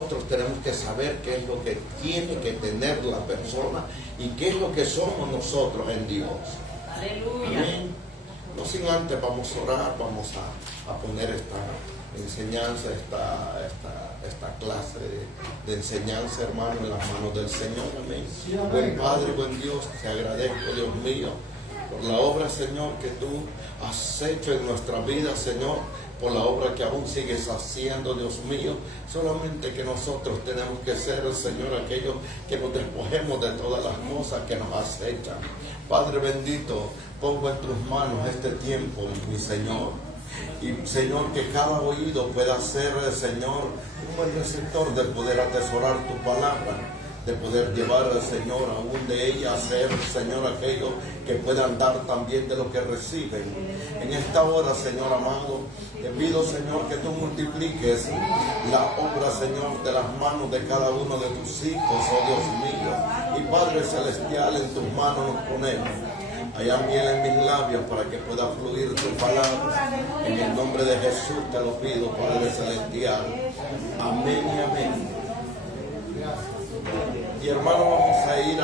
Nosotros tenemos que saber qué es lo que tiene que tener la persona y qué es lo que somos nosotros en Dios. Aleluya. Amén. No sin antes vamos a orar, vamos a poner esta enseñanza, esta clase de enseñanza, hermano, en las manos del Señor. Amén. Buen Padre, buen Dios, te agradezco, Dios mío, por la obra, Señor, que tú has hecho en nuestra vida, Señor, por la obra que aún sigues haciendo, Dios mío. Solamente que nosotros tenemos que ser, Señor, aquellos que nos despojemos de todas las cosas que nos acechan. Padre bendito, pongo en tus manos este tiempo, mi Señor. Y Señor, que cada oído pueda ser, Señor, un buen receptor de poder atesorar tu palabra, de poder llevar al Señor aún de ella a ser, Señor, aquellos que puedan dar también de lo que reciben. En esta hora, Señor amado, te pido, Señor, que tú multipliques la obra, Señor, de las manos de cada uno de tus hijos, oh Dios mío. Y Padre Celestial, en tus manos nos ponemos. Hay miel en mis labios para que pueda fluir tu palabra. En el nombre de Jesús te lo pido, Padre Celestial. Amén y amén. Y hermano, vamos a ir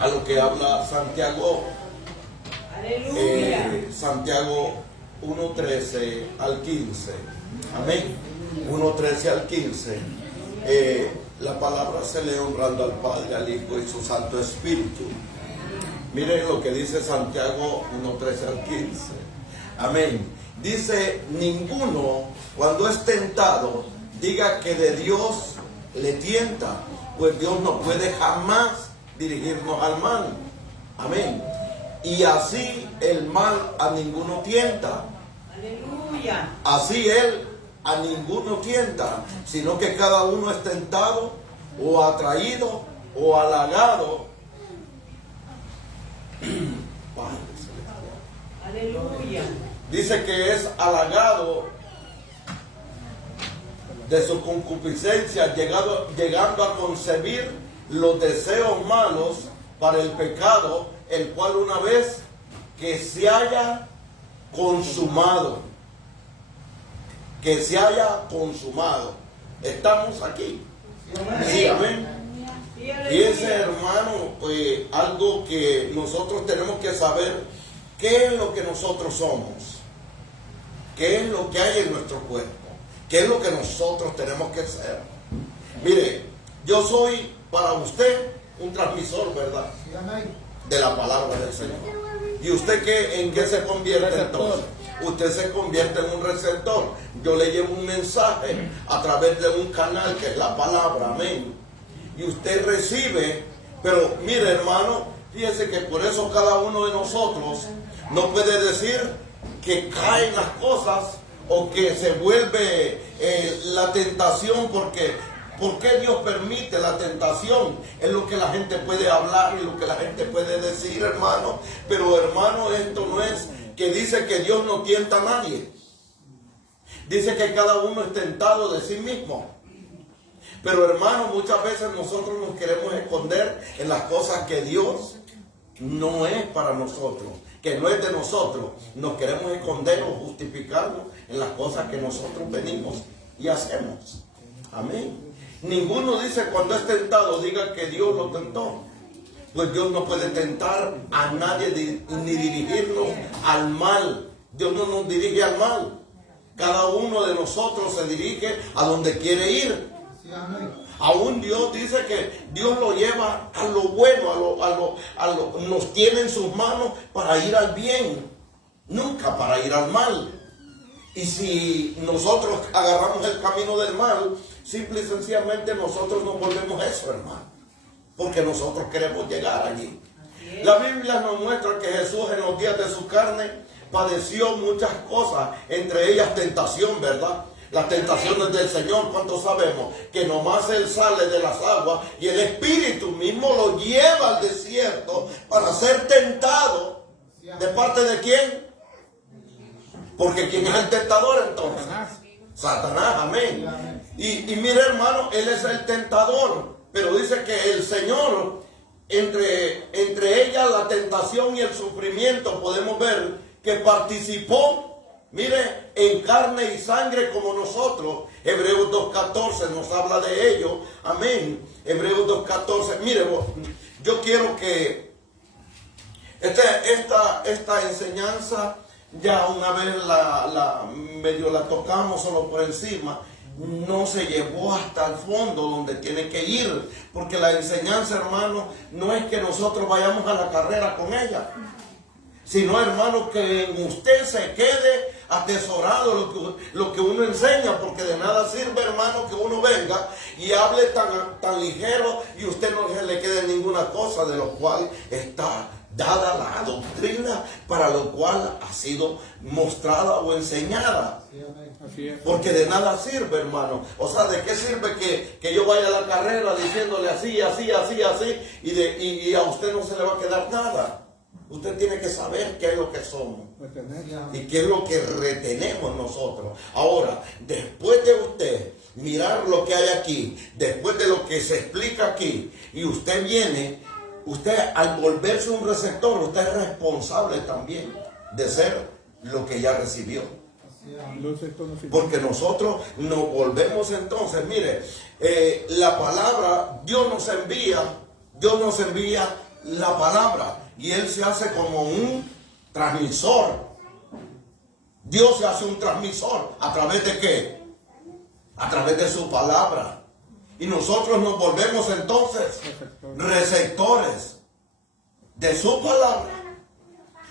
a lo que habla Santiago. Santiago 1:13 al 15. Amén. 1:13 al 15. La palabra se lee honrando al Padre, al Hijo y su Santo Espíritu. Miren lo que dice Santiago 1:13 al 15. Amén. Dice: ninguno, cuando es tentado, diga que de Dios le tienta, pues Dios no puede jamás dirigirnos al mal. Amén. Y así el mal a ninguno tienta. Aleluya. Así él a ninguno tienta, sino que cada uno es tentado o atraído o halagado. Aleluya. Dice que es halagado de su concupiscencia, llegando a concebir los deseos malos para el pecado, el cual una vez que se haya consumado, estamos aquí. Sí, amén. Fíjense, hermano, algo que nosotros tenemos que saber: qué es lo que nosotros somos, qué es lo que hay en nuestro cuerpo, qué es lo que nosotros tenemos que ser. Mire, yo soy para usted un transmisor, ¿verdad?, de la palabra del Señor. ¿Y usted en qué se convierte entonces? Usted se convierte en un receptor. Yo le llevo un mensaje a través de un canal que es la palabra, amén. Y usted recibe, pero mire, hermano, fíjese que por eso cada uno de nosotros no puede decir que caen las cosas o que se vuelve la tentación, porque ¿por qué Dios permite la tentación? Es lo que la gente puede hablar y lo que la gente puede decir, hermano. Pero, hermano, esto no es que dice que Dios no tienta a nadie. Dice que cada uno es tentado de sí mismo. Pero, hermano, muchas veces nosotros nos queremos esconder en las cosas que Dios no es para nosotros, que no es de nosotros. Nos queremos esconder o justificarnos en las cosas que nosotros venimos y hacemos. Amén. Ninguno dice cuando es tentado, diga que Dios lo tentó. Pues Dios no puede tentar a nadie ni dirigirnos al mal. Dios no nos dirige al mal. Cada uno de nosotros se dirige a donde quiere ir. Aún Dios dice que Dios lo lleva a lo bueno, nos tiene en sus manos para ir al bien, nunca para ir al mal. Y si nosotros agarramos el camino del mal, simple y sencillamente nosotros nos volvemos eso, hermano, porque nosotros queremos llegar allí. La Biblia nos muestra que Jesús en los días de su carne padeció muchas cosas, entre ellas tentación, ¿verdad? Las tentaciones del Señor, ¿cuántos sabemos? Que nomás Él sale de las aguas y el Espíritu mismo lo lleva al desierto para ser tentado. ¿De parte de quién? Porque ¿quién es el tentador entonces? Satanás, amén. Y mire, hermano, Él es el tentador, pero dice que el Señor, entre ellas la tentación y el sufrimiento, podemos ver que participó mire, en carne y sangre como nosotros. Hebreos 2.14 nos habla de ello. Amén. Hebreos 2.14. Mire, yo quiero que esta enseñanza, ya una vez medio la tocamos solo por encima, no se llevó hasta el fondo donde tiene que ir, porque la enseñanza, hermano, no es que nosotros vayamos a la carrera con ella, sino, hermano, que en usted se quede atesorado lo que uno enseña, porque de nada sirve, hermano, que uno venga y hable tan ligero y usted no le quede ninguna cosa de lo cual está dada la doctrina para lo cual ha sido mostrada o enseñada. Porque de nada sirve, hermano. O sea, ¿de qué sirve que yo vaya a la carrera diciéndole así, así, así, así, y a usted no se le va a quedar nada? Usted tiene que saber qué es lo que somos y qué es lo que retenemos nosotros. Ahora, después de usted mirar lo que hay aquí, después de lo que se explica aquí, y usted viene, usted al volverse un receptor, usted es responsable también de ser lo que ya recibió. Porque nosotros nos volvemos entonces, mire, la palabra, Dios nos envía la palabra. Y Él se hace como un transmisor. Dios se hace un transmisor. ¿A través de qué? A través de su palabra. Y nosotros nos volvemos entonces receptores de su palabra.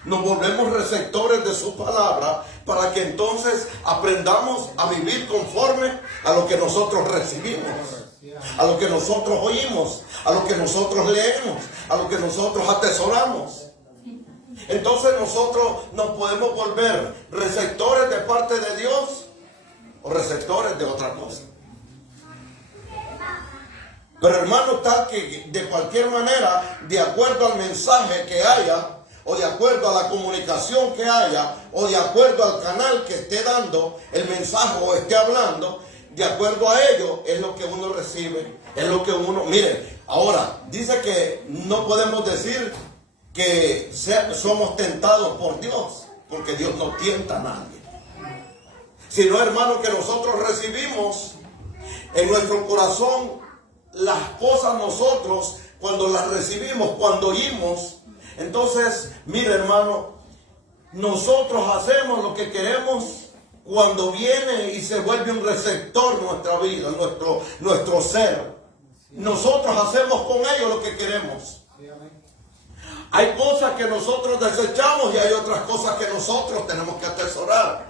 Nos volvemos receptores de su palabra para que entonces aprendamos a vivir conforme a lo que nosotros recibimos, a lo que nosotros oímos, a lo que nosotros leemos, a lo que nosotros atesoramos. Entonces nosotros nos podemos volver receptores de parte de Dios o receptores de otra cosa. Pero, hermano, tal que de cualquier manera, de acuerdo al mensaje que haya, o de acuerdo a la comunicación que haya, o de acuerdo al canal que esté dando el mensaje o esté hablando, de acuerdo a ello es lo que uno recibe, es lo que uno... Mire, ahora, dice que no podemos decir que somos tentados por Dios, porque Dios no tienta a nadie. Sino, hermano, que nosotros recibimos en nuestro corazón las cosas nosotros, cuando las recibimos, cuando oímos. Entonces, mire, hermano, nosotros hacemos lo que queremos cuando viene y se vuelve un receptor nuestra vida, nuestro ser. Nosotros hacemos con ello lo que queremos. Hay cosas que nosotros desechamos y hay otras cosas que nosotros tenemos que atesorar.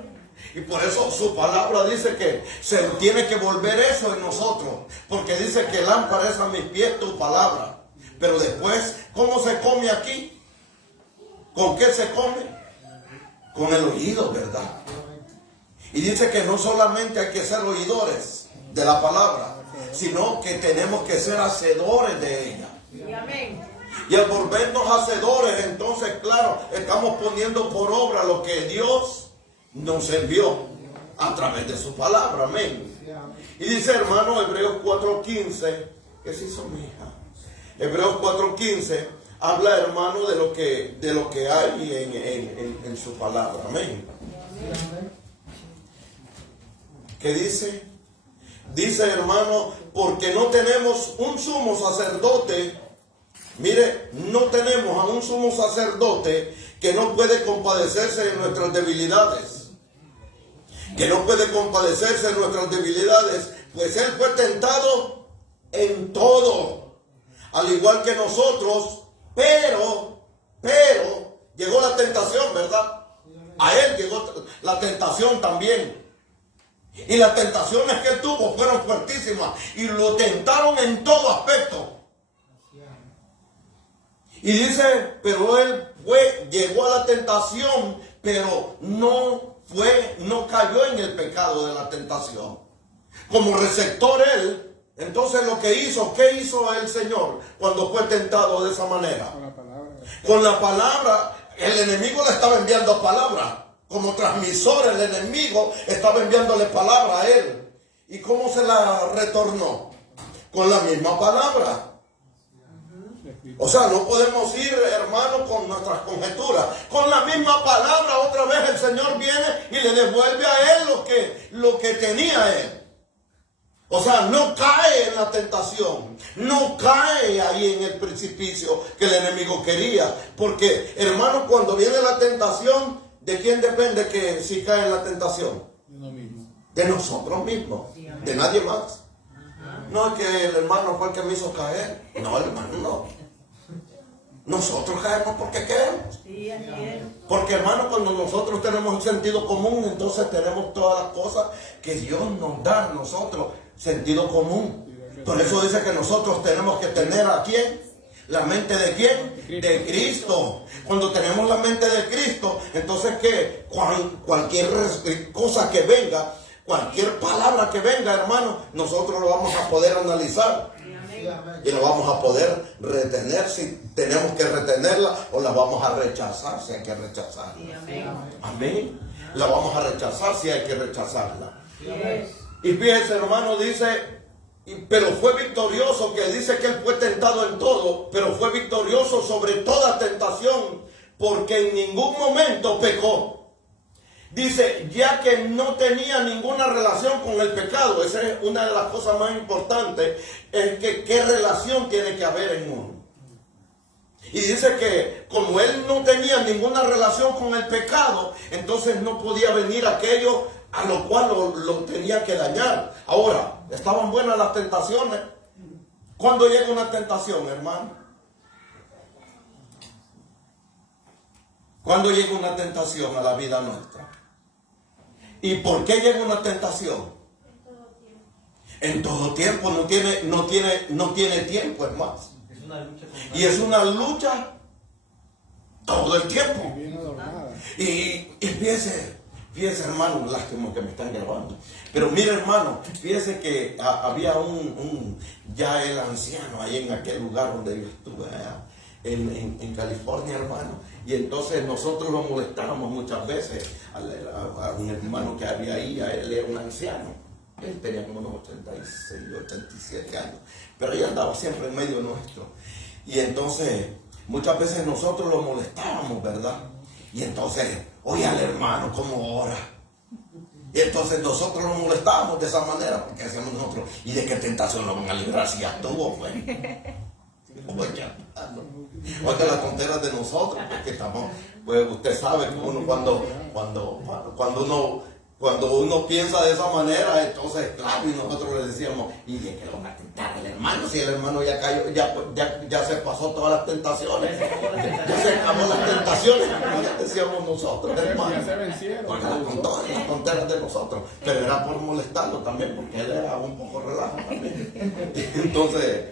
Y por eso su palabra dice que se tiene que volver eso en nosotros. Porque dice que lámpara es a mis pies tu palabra. Pero después, ¿cómo se come aquí? ¿Con qué se come? Con el oído, ¿verdad? Y dice que no solamente hay que ser oidores de la palabra, sino que tenemos que ser hacedores de ella. Y al volvernos hacedores, entonces, claro, estamos poniendo por obra lo que Dios nos envió a través de su palabra. Amén. Y dice, hermano, Hebreos 4.15, ¿qué se hizo, mi hija? Hebreos 4.15 habla, hermano, de lo que hay en su palabra. Amén. ¿Qué dice? Dice, hermano, porque no tenemos un sumo sacerdote. Mire, no tenemos a un sumo sacerdote que no puede compadecerse de nuestras debilidades. Que no puede compadecerse de nuestras debilidades, pues Él fue tentado en todo, al igual que nosotros, pero llegó la tentación, ¿verdad? A Él llegó la tentación también. Y las tentaciones que Él tuvo fueron fuertísimas y lo tentaron en todo aspecto. Y dice, pero Él llegó a la tentación, pero no cayó en el pecado de la tentación. Como receptor Él, entonces ¿qué hizo el Señor cuando fue tentado de esa manera? Con la palabra, el enemigo le estaba enviando palabra. Como transmisor, el enemigo estaba enviándole palabra a Él. ¿Y cómo se la retornó? Con la misma palabra. O sea, no podemos ir, hermano, con nuestras conjeturas. Con la misma palabra, otra vez el Señor viene y le devuelve a él lo que tenía él. O sea, no cae en la tentación, no cae ahí en el precipicio que el enemigo quería. Porque, hermano, cuando viene la tentación, ¿de quién depende que si cae en la tentación? De nosotros mismos, de nadie más. No es que el hermano fue el que me hizo caer. No, hermano, no. Nosotros caemos porque queremos. Sí, así es. Porque, hermano, cuando nosotros tenemos el sentido común, entonces tenemos todas las cosas que Dios nos da a nosotros. Sentido común. Por eso dice que nosotros tenemos que tener ¿a quién? ¿La mente de quién? De Cristo. Cuando tenemos la mente de Cristo, entonces ¿qué? Cualquier cosa que venga, cualquier palabra que venga, hermano, nosotros lo vamos a poder analizar. Y lo vamos a poder retener si tenemos que retenerla, o la vamos a rechazar si hay que rechazarla. Amén. La vamos a rechazar si hay que rechazarla. Y fíjense, hermano, dice, pero fue victorioso, que dice que él fue tentado en todo, pero fue victorioso sobre toda tentación, porque en ningún momento pecó. Dice, ya que no tenía ninguna relación con el pecado. Esa es una de las cosas más importantes, es que qué relación tiene que haber en uno. Y dice que como él no tenía ninguna relación con el pecado, entonces no podía venir aquello a lo cual lo tenía que dañar. Ahora, estaban buenas las tentaciones. ¿Cuándo llega una tentación, hermano? ¿Cuándo llega una tentación a la vida nuestra? ¿Y por qué llega una tentación? En todo tiempo. No tiene tiempo, es más. Y es una lucha todo el tiempo. Y fíjese, hermano, lástima que me están grabando. Pero mire, hermano, fíjese que había ya el anciano ahí en aquel lugar donde yo estuve, en California, hermano. Y entonces nosotros lo molestábamos muchas veces a un hermano que había ahí. Él era un anciano. Él tenía como unos 86, 87 años. Pero él andaba siempre en medio nuestro. Y entonces muchas veces nosotros lo molestábamos, ¿verdad? Y entonces, oye al hermano cómo ora. Y entonces nosotros lo molestábamos de esa manera, porque decíamos nosotros, ¿y de qué tentación lo van a librar si ya estuvo, pues? Oiga las tonteras de nosotros, porque estamos, pues usted sabe que uno cuando uno piensa de esa manera, entonces claro, y nosotros le decíamos, ¿y de qué lo van a tentar al hermano? Si el hermano ya cayó, ya se pasó todas las tentaciones, ya se acabó las tentaciones, como ya decíamos nosotros, hermano. Con todas las tonteras de nosotros, pero era por molestarlo también, porque él era un poco relajo también. Entonces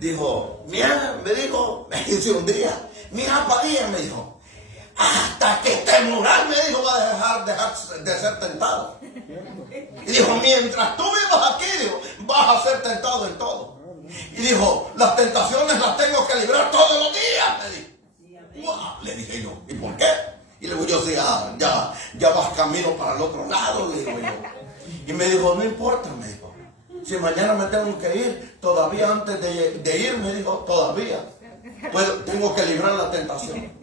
dijo, me dice un día, mira Padilla, me dijo, hasta que esté moral, me dijo, va a dejar de ser tentado. Y dijo, mientras tú vivas aquí, dijo, vas a ser tentado en todo. Y dijo, las tentaciones las tengo que librar todos los días, me dijo. ¡Wow! Le dije yo, ¿y por qué? Y le digo yo, sí, ya vas camino para el otro lado, le digo yo. Y me dijo, no importa, me dijo. Si mañana me tengo que ir, todavía antes de ir, me dijo, todavía tengo que librar la tentación.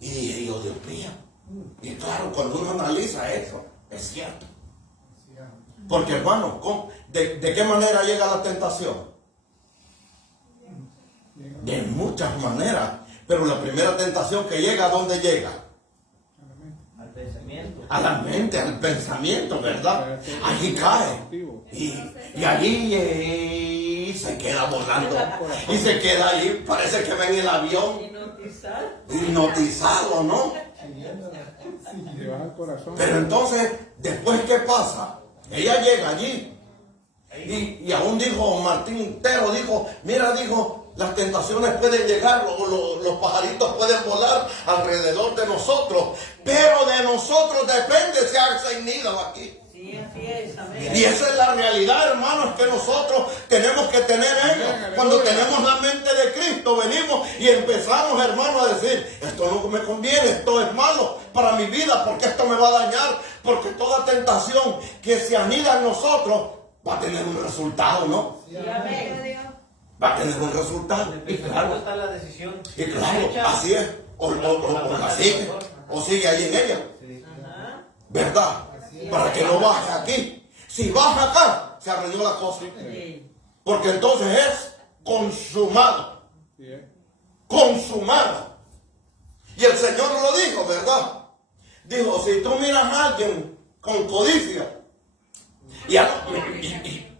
Y yo, Dios mío. Y claro, cuando uno analiza eso, es cierto. Porque, hermano, ¿de qué manera llega la tentación? De muchas maneras. Pero la primera tentación que llega, ¿a dónde llega? Al pensamiento. A la mente, al pensamiento, ¿verdad? Allí cae. Y allí se queda volando. Y se queda ahí, parece que ven el avión. Hipnotizado, ¿no? Pero entonces, ¿después qué pasa? Ella llega allí. Y aún dijo Martín Lutero, dijo, mira, dijo, las tentaciones pueden llegar, los pajaritos pueden volar alrededor de nosotros, pero de nosotros depende si hacen nido aquí. Sí, así es, amén. Y esa es la realidad, hermanos, que nosotros tenemos que tener ello. Cuando tenemos la mente de Cristo, venimos y empezamos, hermanos, a decir, esto no me conviene, esto es malo para mi vida, porque esto me va a dañar, porque toda tentación que se anida en nosotros va a tener un resultado, ¿no? Sí, amén. va a tener un resultado. En el Y pensamiento claro, está la decisión. y claro, Hecha. así es. O la sigue, o sigue ahí en ella. Sí. Ajá. ¿Verdad? Para que no baje aquí. Si baja acá, se arruinó la cosa. Sí. Porque entonces es consumado. Consumado. Y el Señor lo dijo, ¿verdad? Dijo, si tú miras a alguien con codicia, y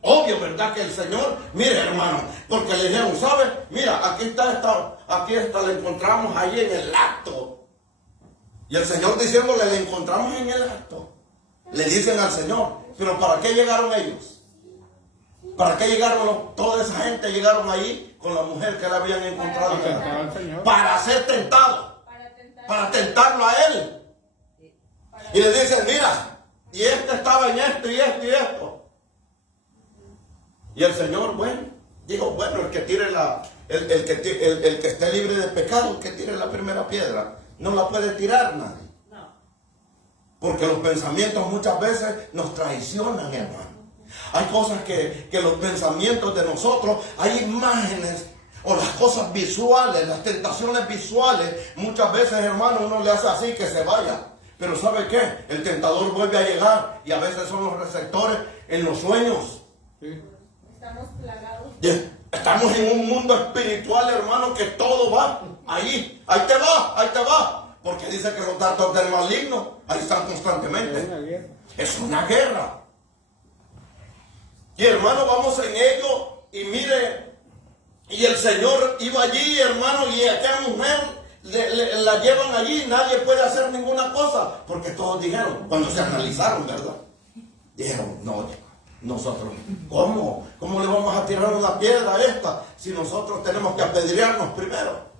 obvio, ¿verdad? Que el Señor, mire hermano, porque le dijeron, ¿sabes? Mira, aquí está, la encontramos ahí en el acto. Y el Señor diciéndole, le encontramos en el acto. Le dicen al Señor, pero ¿para qué llegaron ellos? ¿Para qué llegaron toda esa gente? Llegaron ahí con la mujer que le habían encontrado. Para ser tentados. Para tentarlo a él. Y le dicen, mira, y este estaba en esto y esto y esto. Y el Señor, bueno, dijo, bueno, el que tire el que esté libre de pecado, que tire la primera piedra. No la puede tirar nadie. Porque los pensamientos muchas veces nos traicionan, hermano. Hay cosas que los pensamientos de nosotros, hay imágenes o las cosas visuales, las tentaciones visuales, muchas veces, hermano, uno le hace así que se vaya. Pero ¿sabe qué? El tentador vuelve a llegar y a veces son los receptores en los sueños. Sí. Estamos plagados. Estamos en un mundo espiritual, hermano, que todo va ahí. Ahí te va, ahí te va. Porque dice que los dardos del maligno ahí están constantemente. Es una guerra. Y hermano, vamos en ello y mire, y el Señor iba allí, hermano, y aquella mujer la llevan allí, nadie puede hacer ninguna cosa, porque todos dijeron, cuando se analizaron, ¿verdad? Dijeron, no, nosotros, ¿cómo le vamos a tirar una piedra a esta si nosotros tenemos que apedrearnos primero?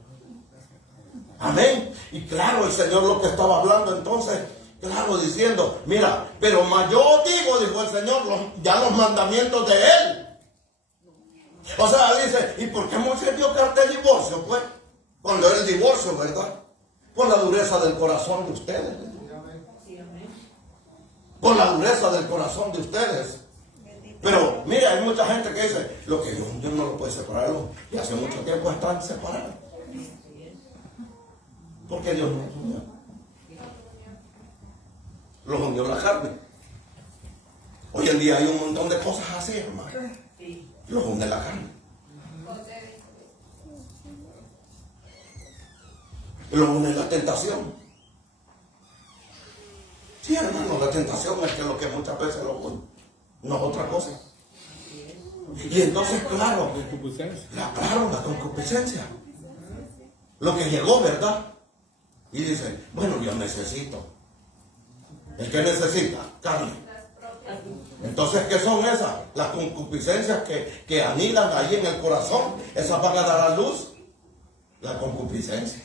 Amén. Y claro, el Señor lo que estaba hablando entonces, claro, diciendo, mira, pero más yo digo, dijo el Señor, ya los mandamientos de Él. O sea, dice, ¿y por qué Moisés dio carta de divorcio? Pues, cuando era el divorcio, ¿verdad? Por la dureza del corazón de ustedes. Por la dureza del corazón de ustedes. Pero, mira, hay mucha gente que dice, lo que Dios no lo puede separar, y hace mucho tiempo están separados. Porque Dios no los unió. Los unió la carne. Hoy en día hay un montón de cosas así, hermano. Los une la carne. Los une la tentación. Sí, hermano, la tentación es que lo que muchas veces lo une. No es otra cosa. Y entonces, claro, la concupiscencia. Lo que llegó, ¿verdad? Y dice, bueno, yo necesito. ¿El que necesita? Carne. Entonces, ¿qué son esas? Las concupiscencias que anidan ahí en el corazón. Esas van a dar a luz la concupiscencia.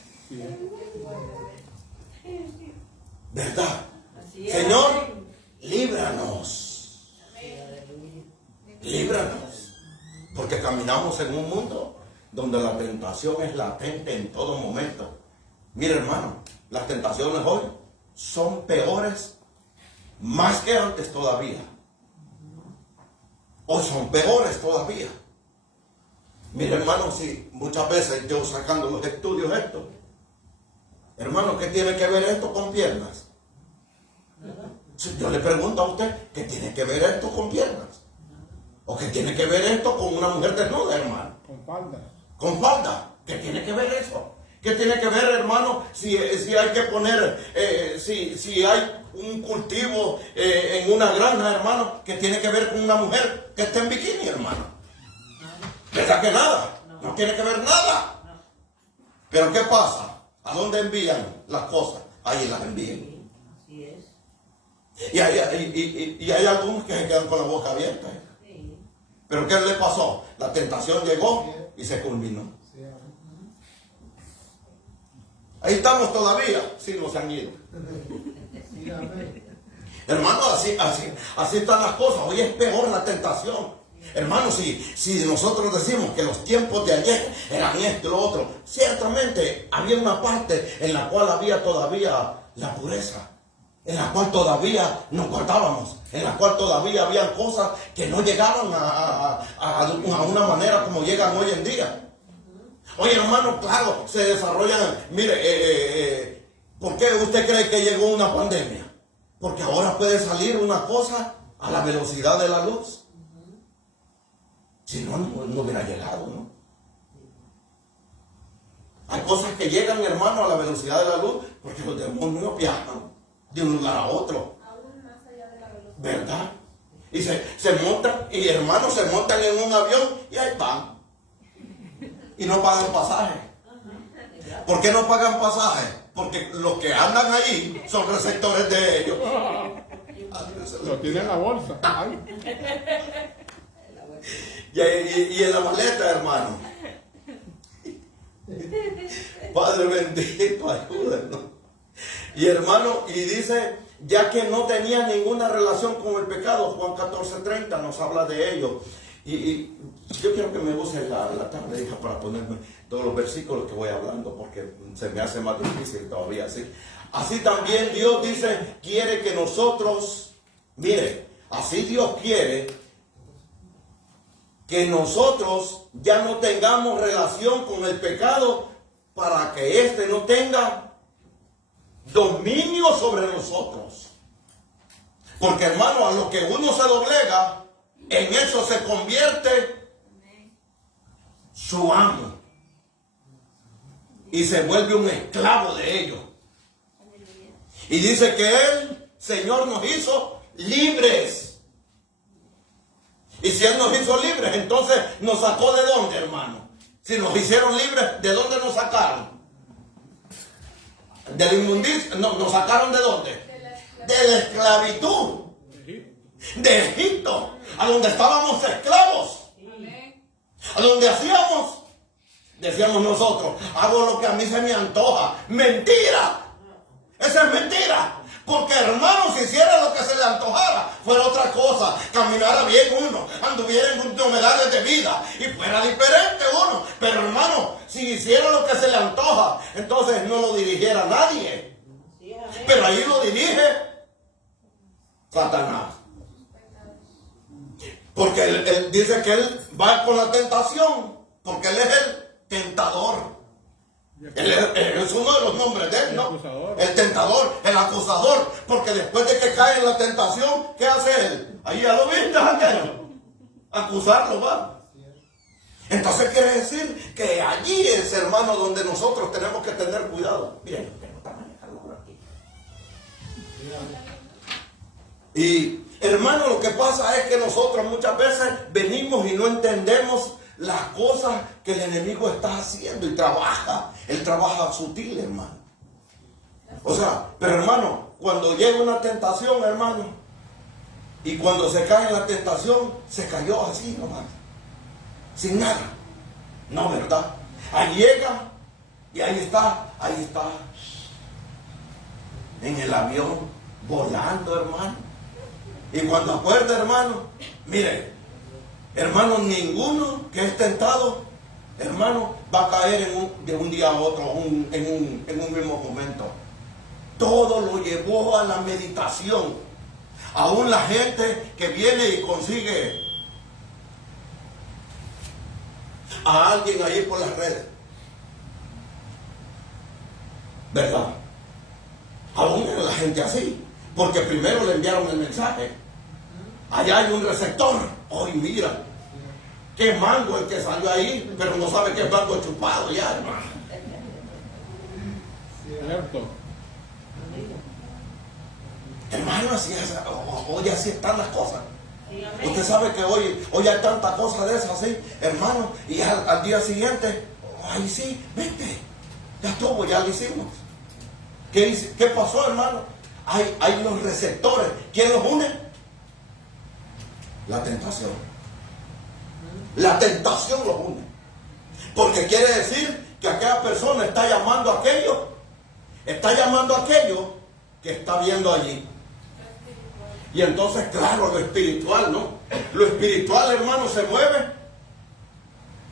¿Verdad? Señor, líbranos. Líbranos. Porque caminamos en un mundo donde la tentación es latente en todo momento. Mire, hermano, las tentaciones hoy son peores más que antes todavía. Hoy son peores todavía. Mire, hermano, si muchas veces yo sacando los estudios estos, hermano, ¿qué tiene que ver esto con piernas? Yo le pregunto a usted, ¿qué tiene que ver esto con piernas? ¿O qué tiene que ver esto con una mujer desnuda, hermano? Con falda. Con falda. ¿Qué tiene que ver eso? ¿Qué tiene que ver, hermano, si hay que poner, si hay un cultivo en una granja, hermano, que tiene que ver con una mujer que esté en bikini, hermano? ¿Verdad que nada? No tiene que ver nada. Pero ¿qué pasa? ¿A dónde envían las cosas? Ahí las envían. Así es. Y hay algunos que se quedan con la boca abierta. ¿Pero qué le pasó? La tentación llegó y se culminó. Ahí estamos todavía, sí, nos han ido. Hermano, así están las cosas. Hoy es peor la tentación. Hermano, si nosotros decimos que los tiempos de ayer eran esto y lo otro, ciertamente había una parte en la cual había todavía la pureza. en la cual todavía nos guardábamos, en la cual todavía habían cosas que no llegaban a una manera como llegan hoy en día. Oye, hermano, claro, se desarrollan, mire, ¿por qué usted cree que llegó una pandemia? Porque ahora puede salir una cosa a la velocidad de la luz. Si no, no hubiera llegado, ¿no? Hay cosas que llegan, hermano, a la velocidad de la luz, porque los demonios viajan de un lugar a otro. Aún más allá de la velocidad. ¿Verdad? Y se montan, y hermanos se montan en un avión y ahí van. Y no pagan pasaje. ¿Por qué no pagan pasaje? Porque los que andan ahí son receptores de ellos. Lo tiene en la bolsa. Ay. Y en la maleta, hermano. Padre bendito, ayúdenos. Y hermano, y dice, ya que no tenía ninguna relación con el pecado, Juan 14:30 nos habla de ello. Y yo quiero que me use la tarde, hija, para ponerme todos los versículos que voy hablando, porque se me hace más difícil todavía así. Así también Dios dice, quiere que nosotros, mire, así Dios quiere que nosotros ya no tengamos relación con el pecado para que éste no tenga dominio sobre nosotros. Porque hermano, a lo que uno se doblega, en eso se convierte su amo. Y se vuelve un esclavo de ellos. Y dice que Él, Señor, nos hizo libres. Y si Él nos hizo libres, entonces nos sacó ¿de dónde, hermano? Si nos hicieron libres, ¿de dónde nos sacaron? ¿De la inmundicia? No, ¿nos sacaron de dónde? De la esclavitud. De Egipto, a donde estábamos esclavos. A donde decíamos nosotros, hago lo que a mí se me antoja. Mentira. Esa es mentira. Porque hermano, si hiciera lo que se le antojara, fuera otra cosa, caminara bien uno, anduviera en novedades de vida y fuera diferente uno. Pero hermano, si hiciera lo que se le antoja, entonces no lo dirigiera nadie. Pero ahí lo dirige Satanás. Porque él dice que él va con la tentación, porque él es el tentador. Él es uno de los nombres de él, ¿no? El tentador, el acusador. Porque después de que cae en la tentación, ¿qué hace él? Ahí ya lo viste, aquello. Acusarlo, va. Entonces quiere decir que allí es, hermano, donde nosotros tenemos que tener cuidado. Miren, tengo que manejarlo por aquí. Y hermano, lo que pasa es que nosotros muchas veces venimos y no entendemos las cosas que el enemigo está haciendo y trabaja. Él trabaja sutil, hermano. O sea, pero hermano, cuando llega una tentación, hermano, y cuando se cae en la tentación, se cayó así nomás, sin nada. No, ¿verdad? Ahí llega y ahí está, en el avión, volando, hermano. Y cuando acuerda, hermano, mire, hermano, ninguno que es tentado, hermano, va a caer de un día a otro, en un mismo momento. Todo lo llevó a la meditación. Aún la gente que viene y consigue a alguien ahí por las redes, ¿verdad? Aún la gente así, porque primero le enviaron el mensaje. Allá hay un receptor. Hoy mira, qué mango el que salió ahí, pero no sabe qué mango chupado ya, hermano. Cierto. Hermano, hoy así están las cosas. Usted sabe que hoy hay tantas cosas de esas así, hermano, y al día siguiente, ay sí, vete, ya estuvo, ya lo hicimos. ¿Qué pasó, hermano? Hay los receptores. ¿Quién los une? La tentación. La tentación los une. Porque quiere decir que aquella persona está llamando a aquello que está viendo allí. Y entonces, claro, lo espiritual, ¿no? Lo espiritual, hermano, se mueve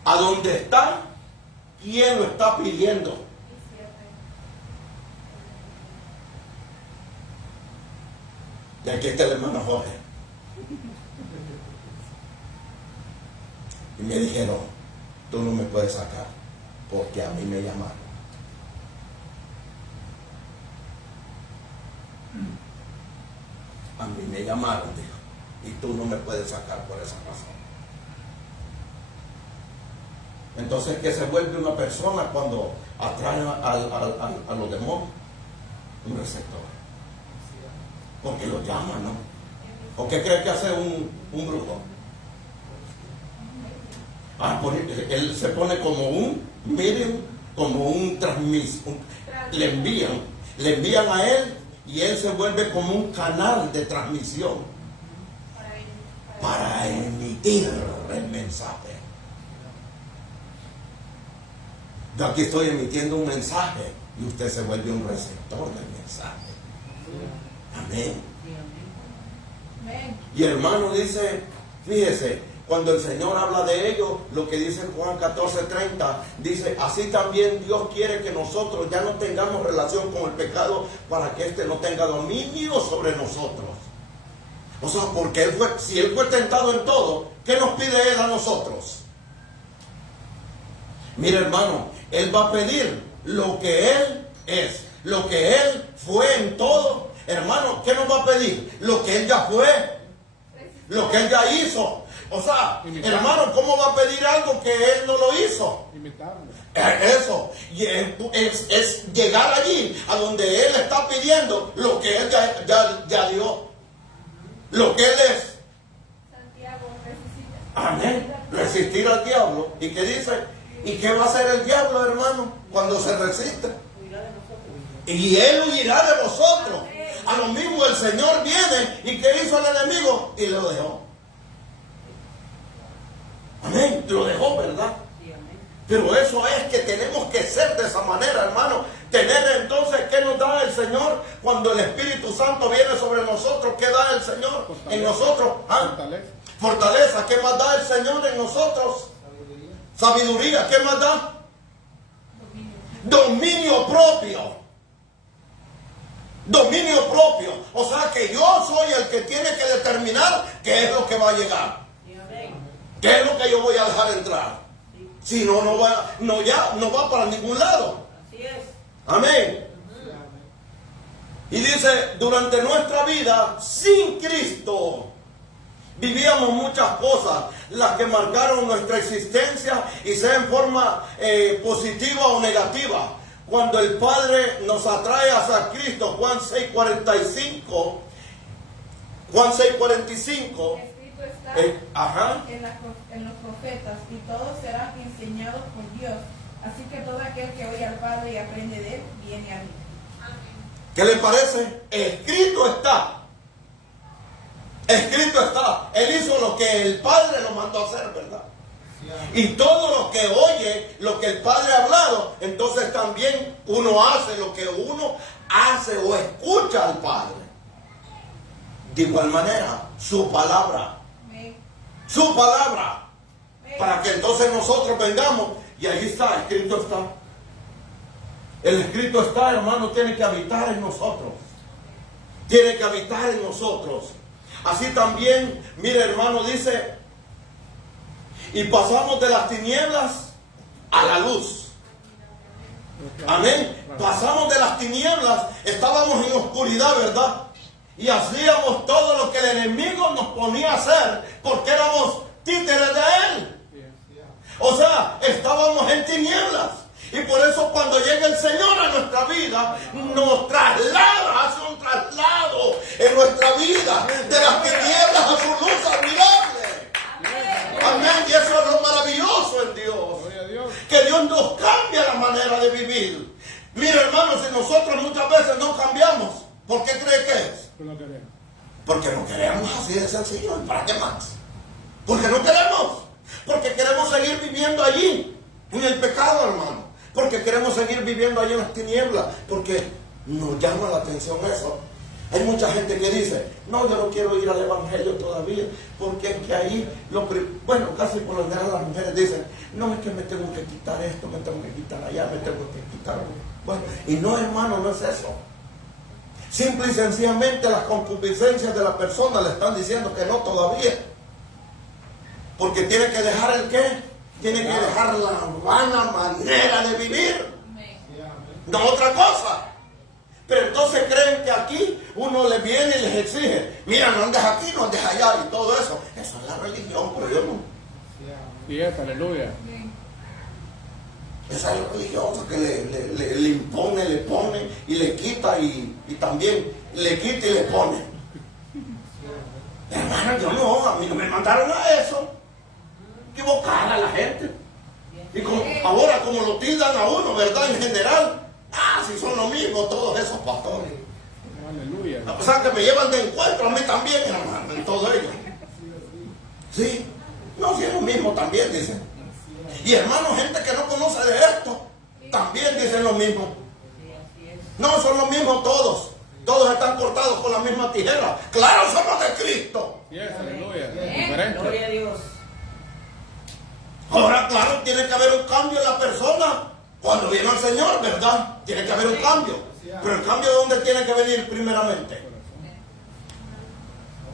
a donde está quien lo está pidiendo. Y aquí está el hermano Jorge. Y me dijeron, tú no me puedes sacar, porque a mí me llamaron. A mí me llamaron, dijo, y tú no me puedes sacar por esa razón. Entonces, ¿qué se vuelve una persona cuando atrae a los demonios? Un receptor. Porque lo llaman, ¿no? ¿O qué cree que hace un brujo? Él se pone como un medium, como un transmisor. Le envían a él y él se vuelve como un canal de transmisión para emitir el mensaje. Yo aquí estoy emitiendo un mensaje y usted se vuelve un receptor del mensaje. Amén. Y el hermano dice, fíjese, cuando el Señor habla de ello, lo que dice en Juan 14:30, dice, así también Dios quiere que nosotros ya no tengamos relación con el pecado para que éste no tenga dominio sobre nosotros. O sea, porque si Él fue tentado en todo, ¿qué nos pide Él a nosotros? Mira, hermano, Él va a pedir lo que Él es, lo que Él fue en todo. Hermano, ¿qué nos va a pedir? Lo que Él ya fue, lo que Él ya hizo. O sea, hermano, ¿cómo va a pedir algo que Él no lo hizo? Imitarlo. Eso, y es llegar allí a donde Él está pidiendo lo que Él ya dio, lo que Él es. Santiago, resistir. Amén. Resistir al diablo. ¿Y qué dice? ¿Y qué va a hacer el diablo, hermano, cuando se resiste? Y Él huirá de vosotros. A lo mismo el Señor viene y ¿qué hizo el enemigo? Y lo dejó. Amén. Lo dejó, ¿verdad? Pero eso es que tenemos que ser de esa manera, hermano. Tener entonces, ¿qué nos da el Señor? Cuando el Espíritu Santo viene sobre nosotros, ¿qué da el Señor en nosotros? Fortaleza. ¿Qué más da el Señor en nosotros? Sabiduría. ¿Qué más da? Dominio propio. Dominio propio. O sea que yo soy el que tiene que determinar qué es lo que va a llegar. ¿Qué es lo que yo voy a dejar entrar? Si no, no va para ningún lado. Así es. Amén. Y dice, durante nuestra vida sin Cristo vivíamos muchas cosas, las que marcaron nuestra existencia, y sea en forma positiva o negativa. Cuando el Padre nos atrae hacia Cristo, Juan 6:45, Escrito está en los profetas, y todos serán enseñados por Dios. Así que todo aquel que oye al Padre y aprende de Él, viene a mí. ¿Qué le parece? Escrito está. Escrito está. Él hizo lo que el Padre lo mandó a hacer, ¿verdad? Y todo lo que oye, lo que el Padre ha hablado, entonces también uno hace lo que uno hace o escucha al Padre. De igual manera, su palabra. Su palabra. Para que entonces nosotros vengamos. Y ahí está, escrito está. El escrito está, hermano, tiene que habitar en nosotros. Tiene que habitar en nosotros. Así también, mire, hermano, dice, y pasamos de las tinieblas a la luz. Amén. Pasamos de las tinieblas, estábamos en oscuridad, ¿verdad? Y hacíamos todo lo que el enemigo nos ponía a hacer, porque éramos títeres de él. O sea, estábamos en tinieblas. Y por eso cuando llega el Señor a nuestra vida, nos traslada, hace un traslado en nuestra vida, de las tinieblas a su luz admirable. Amén. Y eso es lo maravilloso en Dios. Que Dios nos cambia la manera de vivir. Mira, hermano, si nosotros muchas veces no cambiamos, ¿por qué cree que es? Porque no queremos, así de sencillo. ¿Para qué más? Porque no queremos. Porque queremos seguir viviendo allí, en el pecado, hermano. Porque queremos seguir viviendo allí en las tinieblas. Porque nos llama la atención eso. Hay mucha gente que dice, no, yo no quiero ir al evangelio todavía, porque es que ahí, bueno, casi por lo general las mujeres dicen, no, es que me tengo que quitar esto, me tengo que quitar allá, me tengo que quitar. Bueno, y no, hermano, no es eso. Simple y sencillamente las concupiscencias de la persona le están diciendo que no todavía. Porque tiene que dejar el qué? Tiene que dejar la vana manera de vivir. No otra cosa. Pero entonces creen que aquí uno les viene y les exige, mira, no andes aquí, no andes allá y todo eso. Eso es la religión, pero yo no. Sí, es, aleluya. Esa es la religión que le impone, le pone y le quita y también le quita y le pone. Hermano, yo no, a mí no me mandaron a eso. Equivocar a la gente. Y ahora como lo tildan a uno, ¿verdad? En general. Si son lo mismo todos esos pastores. Aleluya. A pesar que me llevan de encuentro a mí también, hermano, en todo ello. Sí. No, si es lo mismo también, dicen. Y hermano, gente que no conoce de esto, también dicen lo mismo. No, son los mismos todos. Todos están cortados con la misma tijera. Claro, somos de Cristo. Sí, aleluya. Gloria a Dios. Ahora, claro, tiene que haber un cambio en la persona. Cuando viene el Señor, ¿verdad? Tiene que haber un cambio. Pero el cambio, ¿dónde tiene que venir primeramente?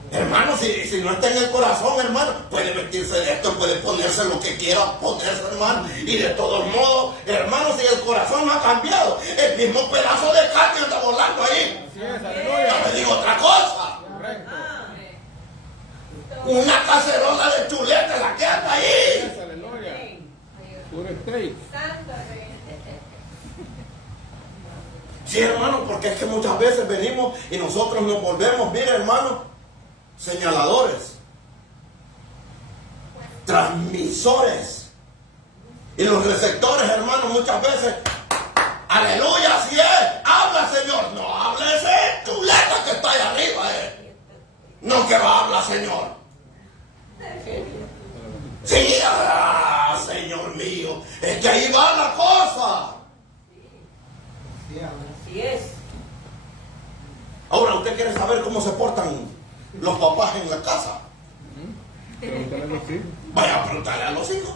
Hermano, si no está en el corazón, hermano, puede vestirse de esto, puede ponerse lo que quiera ponerse, hermano. Y de todos modos, hermano, si el corazón no ha cambiado, el mismo pedazo de carne anda volando ahí. Así es, aleluya. No me digo otra cosa. Correcto. Una cacerola de chuleta la que anda ahí. Yes, aleluya. Puro steak. Sí, hermano, porque es que muchas veces venimos y nosotros nos volvemos, mire, hermano, señaladores, transmisores. Y los receptores, hermano, muchas veces, aleluya, así es, habla, Señor. No hable ese chuleta que está ahí arriba, No que va a hablar, Señor. Sí, Señor mío, es que ahí va la cosa. Así es. Ahora, ¿usted quiere saber cómo se portan los papás en la casa? Pregúntale a los hijos. Vaya a preguntarle a los hijos.